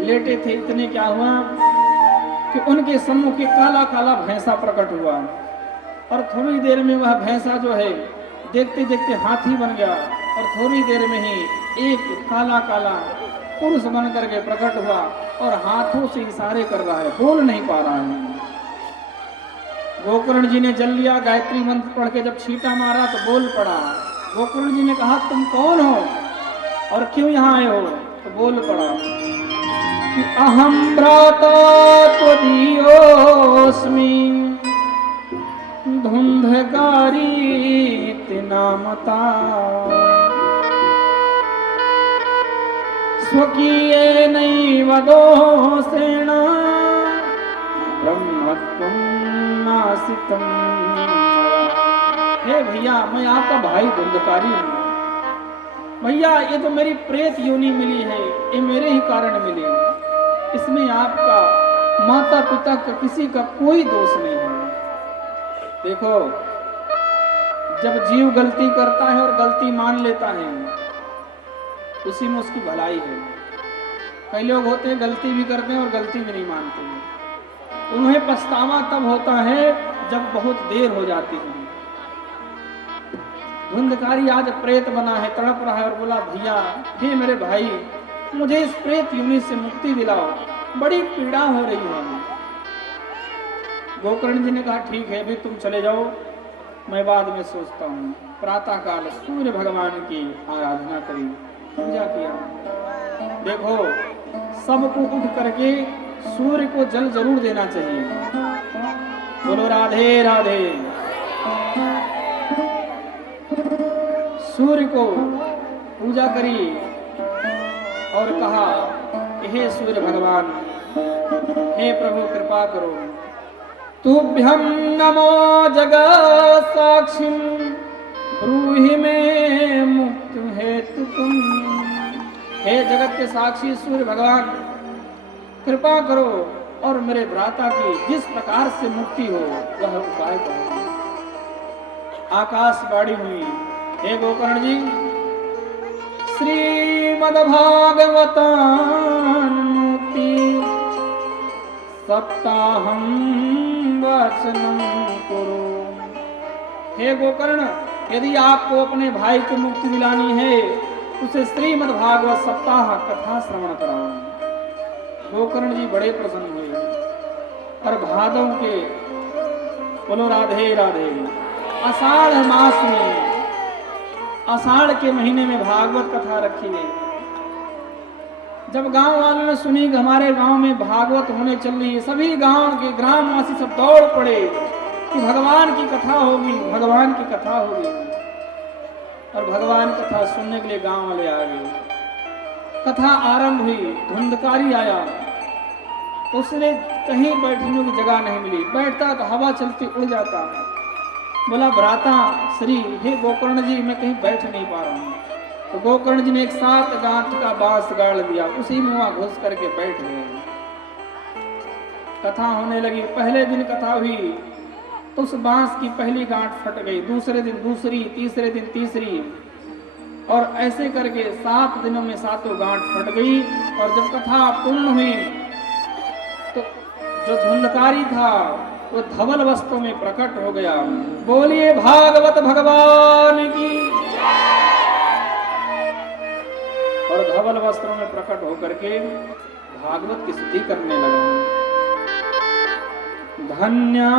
लेटे थे, इतने क्या हुआ कि उनके सम्मुख काला काला भैंसा प्रकट हुआ और थोड़ी देर में वह भैंसा जो है देखते देखते हाथी बन गया और थोड़ी देर में ही एक काला काला पुरुष बन करके प्रकट हुआ और हाथों से इशारे कर रहा है, बोल नहीं पा रहा है। गोकर्ण जी ने जल लिया, गायत्री मंत्र पढ़ के जब छींटा मारा तो बोल पड़ा। गोकर्ण जी ने कहा तुम कौन हो और क्यों यहाँ आए हो? तो बोल पड़ा कि अहम भ्राता त्वदीयोऽस्मि धुंधकारी नामता स्वकीयेनैव दोषेण ब्रह्मत्वं नासितं। हे भैया, मैं आपका भाई धुंधकारी हूँ। भैया ये तो मेरी प्रेत योनि मिली है, ये मेरे ही कारण मिली। इसमें आपका माता पिता का किसी का कोई दोष नहीं है। देखो, जब जीव गलती करता है और गलती मान लेता है, उसी में उसकी भलाई है। कई लोग होते हैं गलती भी करते हैं और गलती भी नहीं मानते हैं। उन्हें पछतावा तब होता है जब बहुत देर हो जाती है। धुंधकारी आज प्रेत बना है, तड़प रहा है और बोला भैया, हे मेरे भाई, मुझे इस प्रेत योनि से मुक्ति दिलाओ, बड़ी पीड़ा हो रही है। गोकर्ण जी ने कहा ठीक है, अभी तुम चले जाओ, मैं बाद में सोचता हूँ। प्रातः काल सूर्य भगवान की आराधना करी, पूजा किया। देखो, सबको उठ करके सूर्य को जल जरूर देना चाहिए। बोलो राधे राधे। सूर्य को पूजा करी और कहा हे सूर्य भगवान, हे प्रभु कृपा करो, तुभ्यं नमो जगत् साक्षिं ब्रूहि मे मुक्ति हेतुकं। हे जगत के साक्षी सूर्य भगवान, कृपा करो और मेरे भ्राता की जिस प्रकार से मुक्ति हो वह उपाय करो। आकाशवाणी हुई, हे गोकर्ण जी, श्रीमद्भागवतानुमुक्ति सप्ताहं वचनं कुरु। हे गोकर्ण, यदि आपको अपने भाई को मुक्ति दिलानी है, उसे श्रीमद्भागवत सप्ताह कथा श्रवण कराओ। गोकर्ण जी बड़े प्रसन्न हुए और भादव के, बोलो राधे राधे, आषाढ़ मास में, आषाढ़ के महीने में भागवत कथा रखी गई। जब गांव वालों ने सुनी कि हमारे गांव में भागवत होने चल रही है, सभी गांव के ग्रामवासी सब दौड़ पड़े कि भगवान की कथा होगी, भगवान की कथा होगी। और भगवान कथा सुनने के लिए गांव वाले आ गए। कथा आरंभ हुई, धुंधकारी आया, उसने कहीं बैठने की जगह नहीं मिली, बैठता तो हवा चलती उड़ जाता। बोला भ्राता श्री हे गोकर्ण जी, मैं कहीं बैठ नहीं पा रहा हूँ। तो गोकर्ण जी ने एक 7 गांठ का बांस गाड़ दिया, उसी में वहां घुस करके बैठ गए। कथा होने लगी। पहले दिन कथा हुई तो उस बांस की पहली गांठ फट गई, दूसरे दिन दूसरी, तीसरे दिन तीसरी, और ऐसे करके 7 दिनों में 7 गांठ फट गई। और जब कथा पूर्ण हुई तो जो धुंधकारी था वो धवल वस्त्रों में प्रकट हो गया। बोलिए भागवत भगवान की। और धवल वस्त्रों में प्रकट होकर के भागवत की स्तुति करने लगा। धन्या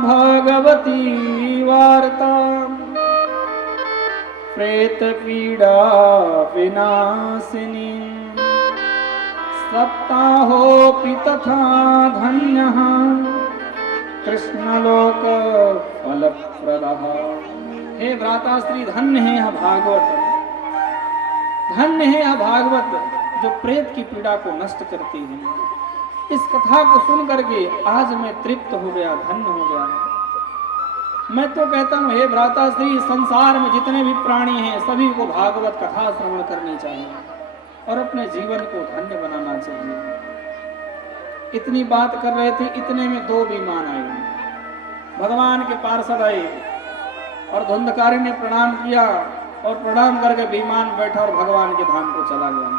भगवती वार्ता प्रेत पीड़ा विनाशिनी सप्ताहोऽपि तथा धन्यः कृष्णलोक फलप्रदः। हे भ्राताश्री, धन्य है यह भागवत, धन्य है यह भागवत जो प्रेत की पीड़ा को नष्ट करती है। इस कथा को सुन करके आज मैं तृप्त हो गया, धन्य हो गया। मैं तो कहता हूँ हे भ्राताश्री, संसार में जितने भी प्राणी हैं सभी को भागवत कथा श्रवण करनी चाहिए और अपने जीवन को धन्य बनाना चाहिए। इतनी बात कर रहे थे, इतने में 2 विमान आए। भगवान के पार्षद आए और धुंधकारी ने प्रणाम किया और प्रणाम करके विमान बैठा और भगवान के धाम को चला गया।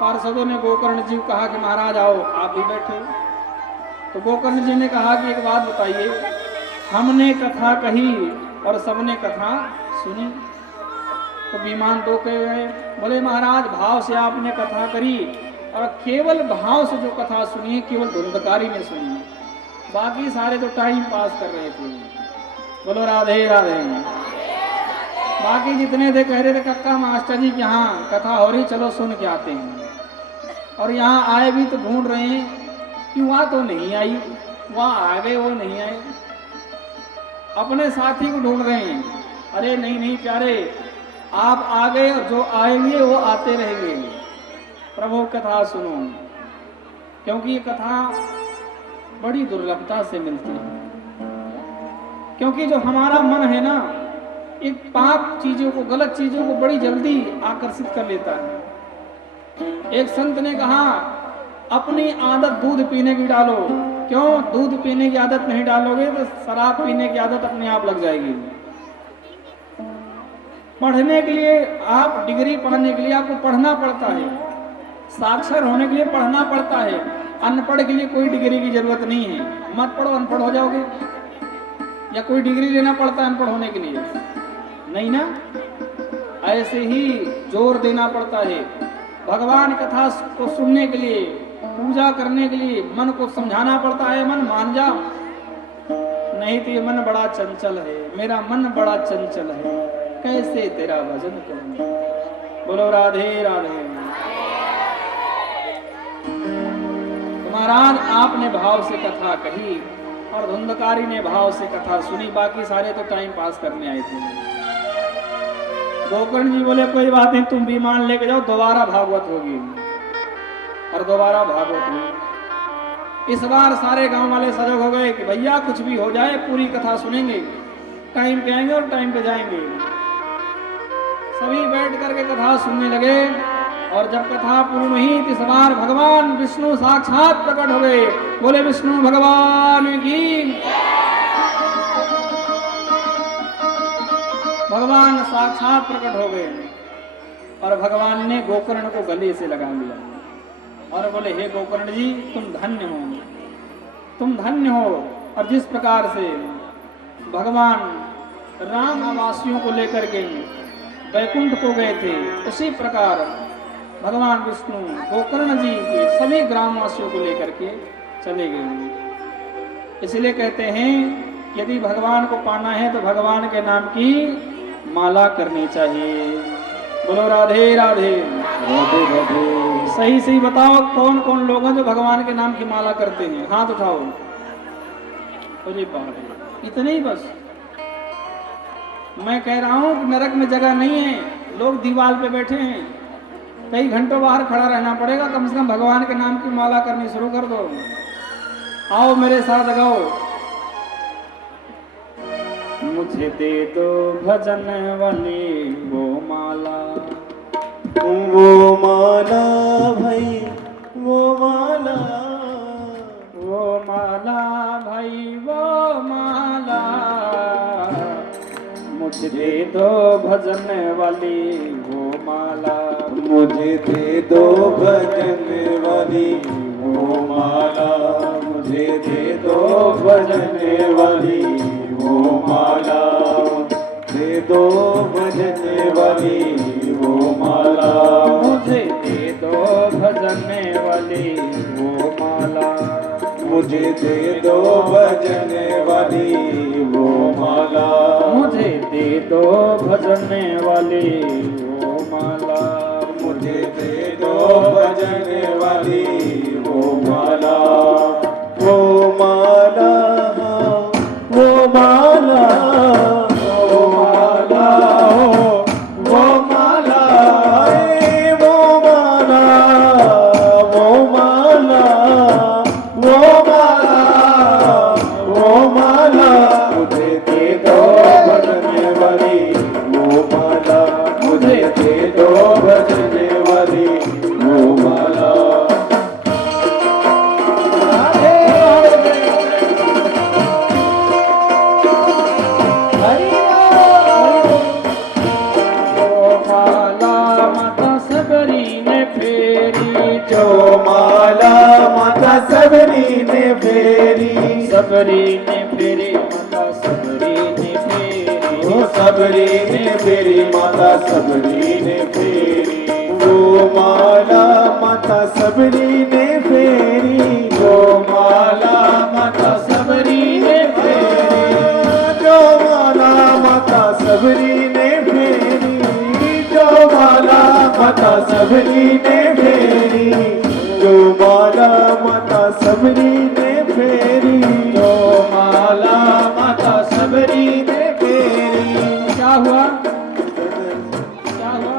पार्षदों ने गोकर्ण जी को कहा कि महाराज आओ, आप भी बैठे। तो गोकर्ण जी ने कहा कि एक बात बताइए, हमने कथा कही और सबने कथा सुनी। तो विमान 2 कह गए। बोले महाराज, भाव से आपने कथा करी और केवल भाव से जो कथा सुनी है केवल धुंधकारी ने सुनी, बाकी सारे तो टाइम पास कर रहे थे। बोलो राधे राधे। बाकी जितने थे कह रहे थे कक्का मास्टर जी के यहाँ कथा हो रही, चलो सुन के आते हैं। और यहाँ आए भी तो ढूंढ रहे हैं कि वहाँ तो नहीं आई, वहाँ आ गए वो नहीं आए, अपने साथी को ढूंढ रहे हैं। अरे नहीं नहीं प्यारे, आप आ गए और जो आएंगे वो आते रहेंगे। प्रभु कथा सुनो, क्योंकि ये कथा बड़ी दुर्लभता से मिलती है। क्योंकि जो हमारा मन है ना, एक पाप चीजों को, गलत चीजों को बड़ी जल्दी आकर्षित कर लेता है। एक संत ने कहा अपनी आदत दूध पीने की डालो। क्यों? दूध पीने की आदत नहीं डालोगे तो शराब पीने की आदत अपने आप लग जाएगी। पढ़ने के लिए, आप डिग्री पाने के लिए आपको पढ़ना पड़ता है, साक्षर होने के लिए पढ़ना पड़ता है। अनपढ़ के लिए कोई डिग्री की जरूरत नहीं है। मत पढ़ो, अनपढ़ हो जाओगे। या कोई डिग्री लेना पड़ता है अनपढ़ होने के लिए? नहीं ना। ऐसे ही जोर देना पड़ता है। भगवान कथा को सुनने के लिए, पूजा करने के लिए मन को समझाना पड़ता है, मन मान जा, नहीं तो ये मन बड़ा चंचल है, मेरा मन बड़ा चंचल है, कैसे तेरा भजन करूं। बोलो राधे राधे। महाराज आपने भाव से कथा कही और धुंधकारी ने भाव से कथा सुनी, बाकी सारे तो टाइम पास करने आए थे। गोकर्ण जी बोले कोई बात नहीं, तुम विमान लेके जाओ, दोबारा भागवत होगी। और दोबारा भागवत हुई। इस बार सारे गांव वाले सजग हो गए कि भैया कुछ भी हो जाए पूरी कथा सुनेंगे, टाइम पे आएंगे और टाइम पे जाएंगे। सभी बैठ करके कथा सुनने लगे। और जब कथा पूर्ण हुई तो इस बार भगवान विष्णु साक्षात प्रकट हो गए। बोले विष्णु भगवान की। भगवान साक्षात प्रकट हो गए और भगवान ने गोकर्ण को गले से लगा लिया और बोले हे गोकर्ण जी, तुम धन्य हो, तुम धन्य हो। और जिस प्रकार से भगवान राम वासियों को लेकर के वैकुंठ को गए थे, उसी प्रकार भगवान विष्णु गोकर्ण जी के सभी ग्रामवासियों को लेकर के चले गए। इसलिए कहते हैं यदि भगवान को पाना है तो भगवान के नाम की माला करनी चाहिए। बोलो राधे राधे। राधे राधे। सही सही बताओ कौन कौन लोग हैं जो भगवान के नाम की माला करते हैं? हाथ उठाओ। अरे बाप रे। इतने ही बस। मैं कह रहा हूं कि नरक में जगह नहीं है, लोग दीवार पे बैठे हैं, कई घंटों बाहर खड़ा रहना पड़ेगा, कम से कम भगवान के नाम की माला करनी शुरू कर दो। आओ मेरे साथ गाओ। मुझे दे दो भजन वाली वो माला, वो माला भाई, वो माला, वो माला भाई वो माला, मुझे दे दो भजन वाली वो माला, मुझे दे दो भजन वाली वो माला, मुझे दे दो भजन वाली वो माला, दे दो भजन वाली वो माला, मुझे दे दो भजन वाली वो माला, मुझे दे दो भजन वाली वो माला, मुझे दे दो भजन वाली वो माला, मुझे दे दो भजन वाली वो माला, वो माला, वो माला, वो माला, वो माला, वो माला, वो माला, वो माला, वो माला, मुझे दे दो भजन वाली वो माला, मुझे दे दो भजन वाली वो माला। जो माला माता सबरी ने फेरी, सबरी ने फेरी माता सबरी ने फेरी, वो सबरी ने फेरी माता सबरी ने फेरी, वो माला माता सबरी ने फेरी, वो माला माता सबरी ने फेरी, जो माला माता सबरी ने फेरी, जो माला माता सबरी ने फेरी, जो माला माता सबरी ने फेरी, जो माला माता सबरी ने फेरी। क्या हुआ क्या हुआ?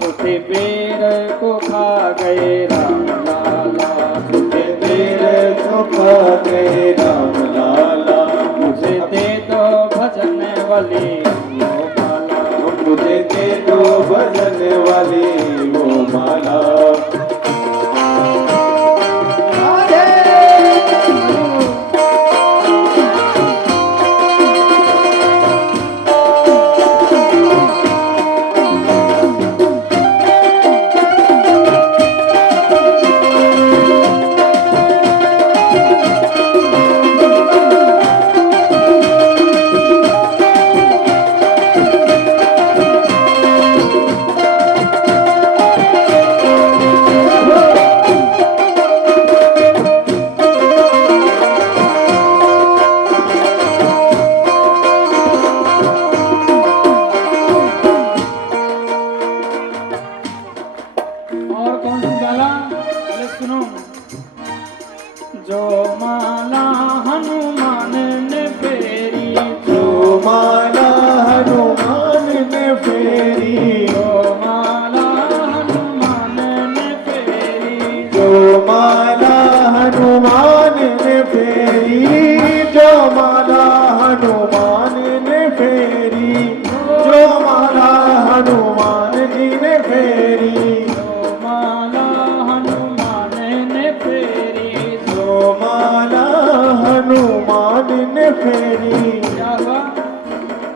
छोटे बेर को खा गए राम लाला, छोटे बेर को खा गए राम लाला, मुझे दे दो भजन वाली वो माला, मुझे दे दो भजन वाली वो माला। और कौन सी माला? अरे सुनो। जो माला हनुमान ने फेरी, जो माला हनुमान ने फेरी, जो माला हनुमान ने फेरी, जो माला हनुमान ने फेरी, जो माला हनुमान ने फेरी, जो माला हनुमान जी ने फेरी, जो माला हनुमान ने फेरी, जो माला हनुमान ने फेरी। क्या हुआ?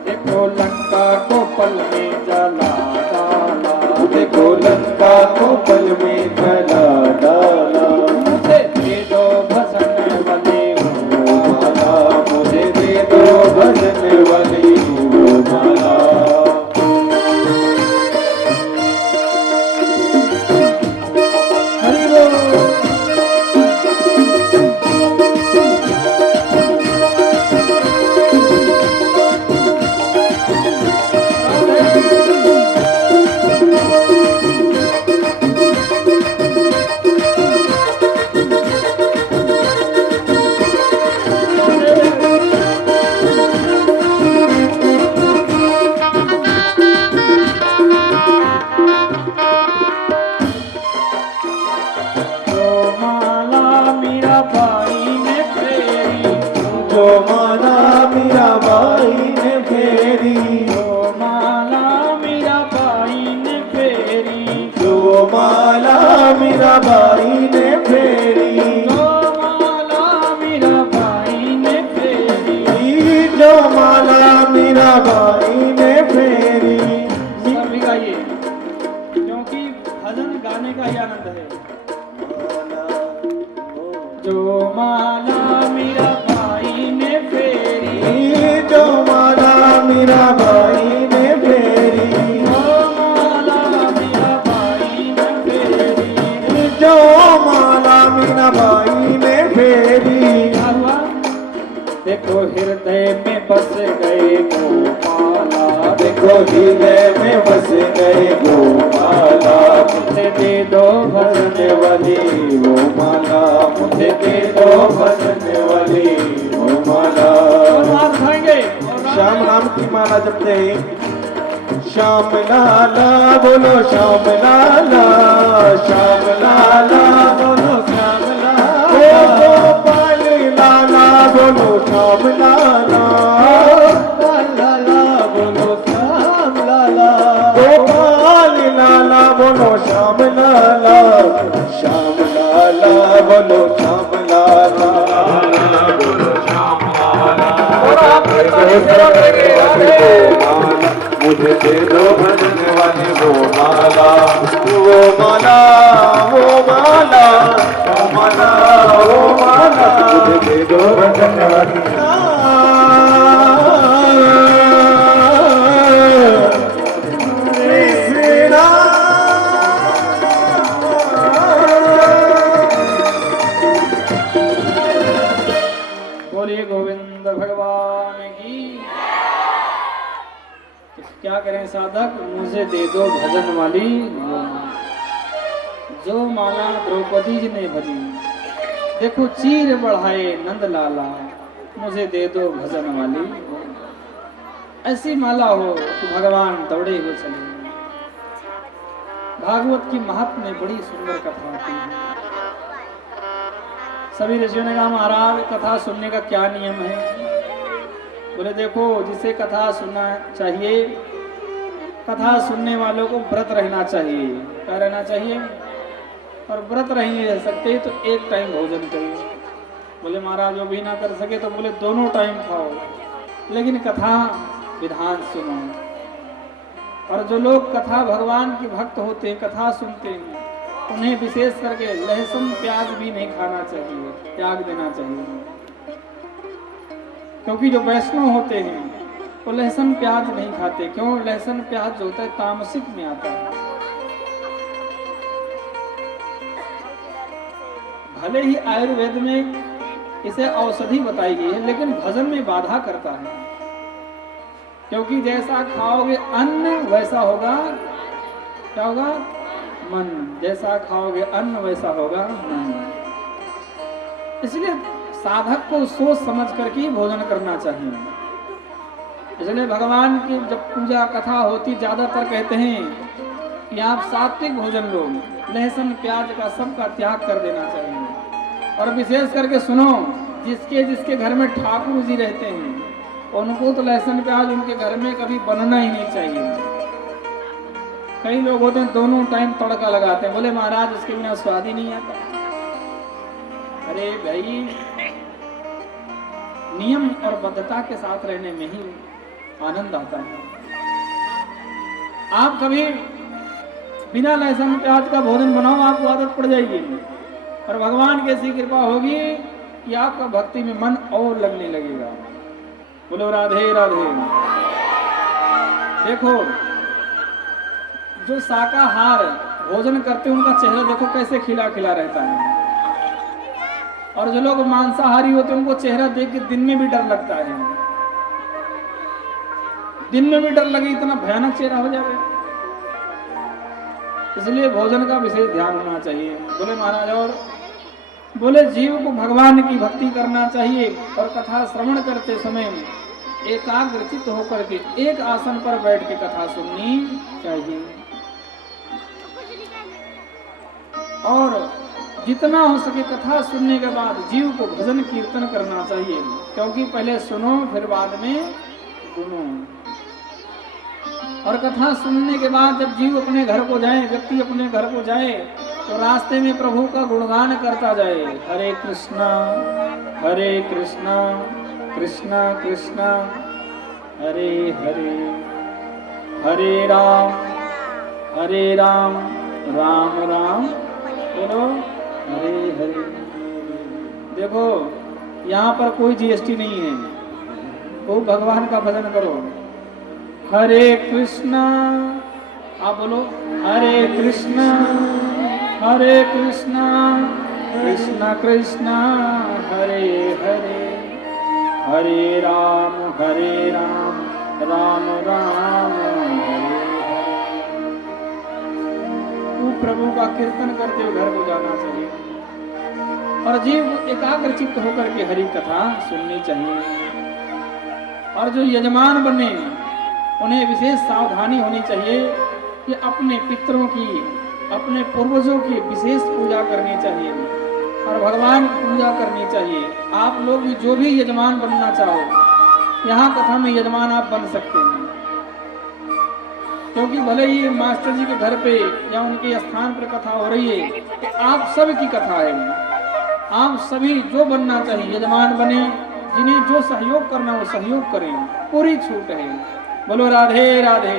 देखो लंका को पल में जला डाला, देखो लंका को पल में जला डाला, मुझे दे दो भजन वाली वो माला, मुझे दे दो भजन वाली वो माला। हरि बोल। मीरा बाई ने फेरी, जो माला मीरा बाई ने फेरी, जो माला मीरा बाई ने फेरी, जो माला मीरा बाई ने फेरी, जो माला मीरा बाई ने फेरी। जो माला मीरा बाई ने फेरी। सभी गाइए, क्योंकि भजन गाने का ही आनंद है। जो माला मीरा बाई ने फेरी, जो माला मीरा बाई ने फेरी, जो माला मीरा बाई ने फेरी। जो माला मीरा बाई ने फेरी। क्या हुआ? देखो हृदय में बस गए गोपाला, देखो हृदय में बस गए गोपाला, मुझे दे दो भजन भजन वाली वो माला, मुझे दे दो भजन वाली वो माला। आप खाएंगे। श्याम नाम की माला जपते हैं। श्याम लाला बोलो श्याम लाला, श्याम लाला बोलो श्याम लाला, गोपाल लाला बोलो श्याम लाला, लाला बोलो श्याम लाला, गोपाल लाला बोलो श्याम लाला, श्याम लाला बोलो श्याम लाला, बोलो श्याम लाला। मुझे दे दो भजन वाली वो माला, वो माला, वो माला, वो माला, वो माला, मुझे दे दो भजन वाली। बोलिए गोविंद भगवान की। क्या करें साधक? मुझे दे दो भजन वाली वो माला, जो माला द्रौपदी जी ने भजी। देखो चीर बढ़ाए नंद लाला, मुझे दे दो भजन वाली वो माला। ऐसी माला हो कि भगवान दौड़े हुए चले। भागवत की महात्म में बड़ी सुंदर कथा होती है। सभी ऋषियों ने कहा महाराज कथा सुनने का क्या नियम है? बोले देखो जिसे कथा सुनना चाहिए, कथा सुनने वालों को व्रत रहना चाहिए। क्या रहना चाहिए? और व्रत नहीं रह सकते तो एक टाइम भोजन करिए। बोले महाराज जो भी ना कर सके तो बोले दोनों टाइम खाओ, लेकिन कथा विधान सुनो। और जो लोग कथा भगवान के भक्त होते हैं, कथा सुनते हैं, उन्हें विशेष करके लहसुन प्याज भी नहीं खाना चाहिए, त्याग देना चाहिए। क्योंकि जो वैष्णव होते हैं वो लहसुन प्याज नहीं खाते। क्यों? लहसुन प्याज जो होता है तामसिक में आता है। भले ही आयुर्वेद में इसे औषधि बताई गई है, लेकिन भजन में बाधा करता है। क्योंकि जैसा खाओगे अन्न वैसा होगा, क्या होगा? मन। जैसा खाओगे अन्न वैसा होगा मन। इसलिए साधक को सोच समझ करके ही भोजन करना चाहिए। इसलिए भगवान की जब पूजा कथा होती ज्यादातर कहते हैं कि आप सात्विक भोजन लो, लहसुन प्याज का सबका त्याग कर देना चाहिए। और विशेष करके सुनो, जिसके जिसके घर में ठाकुर जी रहते हैं उनको तो लहसुन प्याज उनके घर में कभी बनना ही नहीं चाहिए। कई लोग होते हैं दोनों टाइम तड़का लगाते हैं, बोले महाराज इसके बिना स्वाद ही नहीं आता। अरे भाई नियम और बद्धता के साथ रहने में ही आनंद आता है। आप कभी बिना लहसुन प्याज का भोजन बनाओ, आपको आदत पड़ जाएगी और भगवान की ऐसी कृपा होगी कि आपका भक्ति में मन और लगने लगेगा। बोलो राधे राधे। देखो जो शाकाहार भोजन करते हैं उनका चेहरा देखो कैसे खिला खिला रहता है, और जो लोग मांसाहारी होते हैं उनको चेहरा देख के दिन में भी डर लगता है। दिन में भी डर लगे, इतना भयानक चेहरा हो जाएगा। इसलिए भोजन का विशेष ध्यान होना चाहिए। बोले महाराज, और बोले जीव को भगवान की भक्ति करना चाहिए और कथा श्रवण करते समय एकाग्रचित होकर के एक आसन पर बैठ के कथा सुननी चाहिए। और जितना हो सके कथा सुनने के बाद जीव को भजन कीर्तन करना चाहिए, क्योंकि पहले सुनो फिर बाद में सुनो। और कथा सुनने के बाद जब जीव अपने घर को जाए, व्यक्ति अपने घर को जाए, तो रास्ते में प्रभु का गुणगान करता जाए, हरे कृष्णा कृष्णा कृष्णा हरे हरे, हरे राम राम राम बोलो हरे हरे। देखो यहाँ पर कोई जीएसटी नहीं है, खूब भगवान का भजन करो। हरे कृष्णा, आप बोलो हरे कृष्णा कृष्णा कृष्णा हरे हरे, हरे राम राम राम हरे हरे। तू प्रभु का कीर्तन करते हुए घर को जाना चाहिए और जीव एकाग्रचित्त होकर के हरि कथा सुननी चाहिए। और जो यजमान बने उन्हें विशेष सावधानी होनी चाहिए कि अपने पितरों की, अपने पूर्वजों की विशेष पूजा करनी चाहिए और भगवान की पूजा करनी चाहिए। आप लोग भी जो भी यजमान बनना चाहो, यहाँ कथा में यजमान आप बन सकते हैं, क्योंकि भले ही मास्टर जी के घर पे या उनके स्थान पर कथा हो रही है, तो आप सब की कथा है। आप सभी जो बनना चाहिए यजमान बने, जिन्हें जो सहयोग करना वो सहयोग करें, पूरी छूट है। बोलो राधे राधे।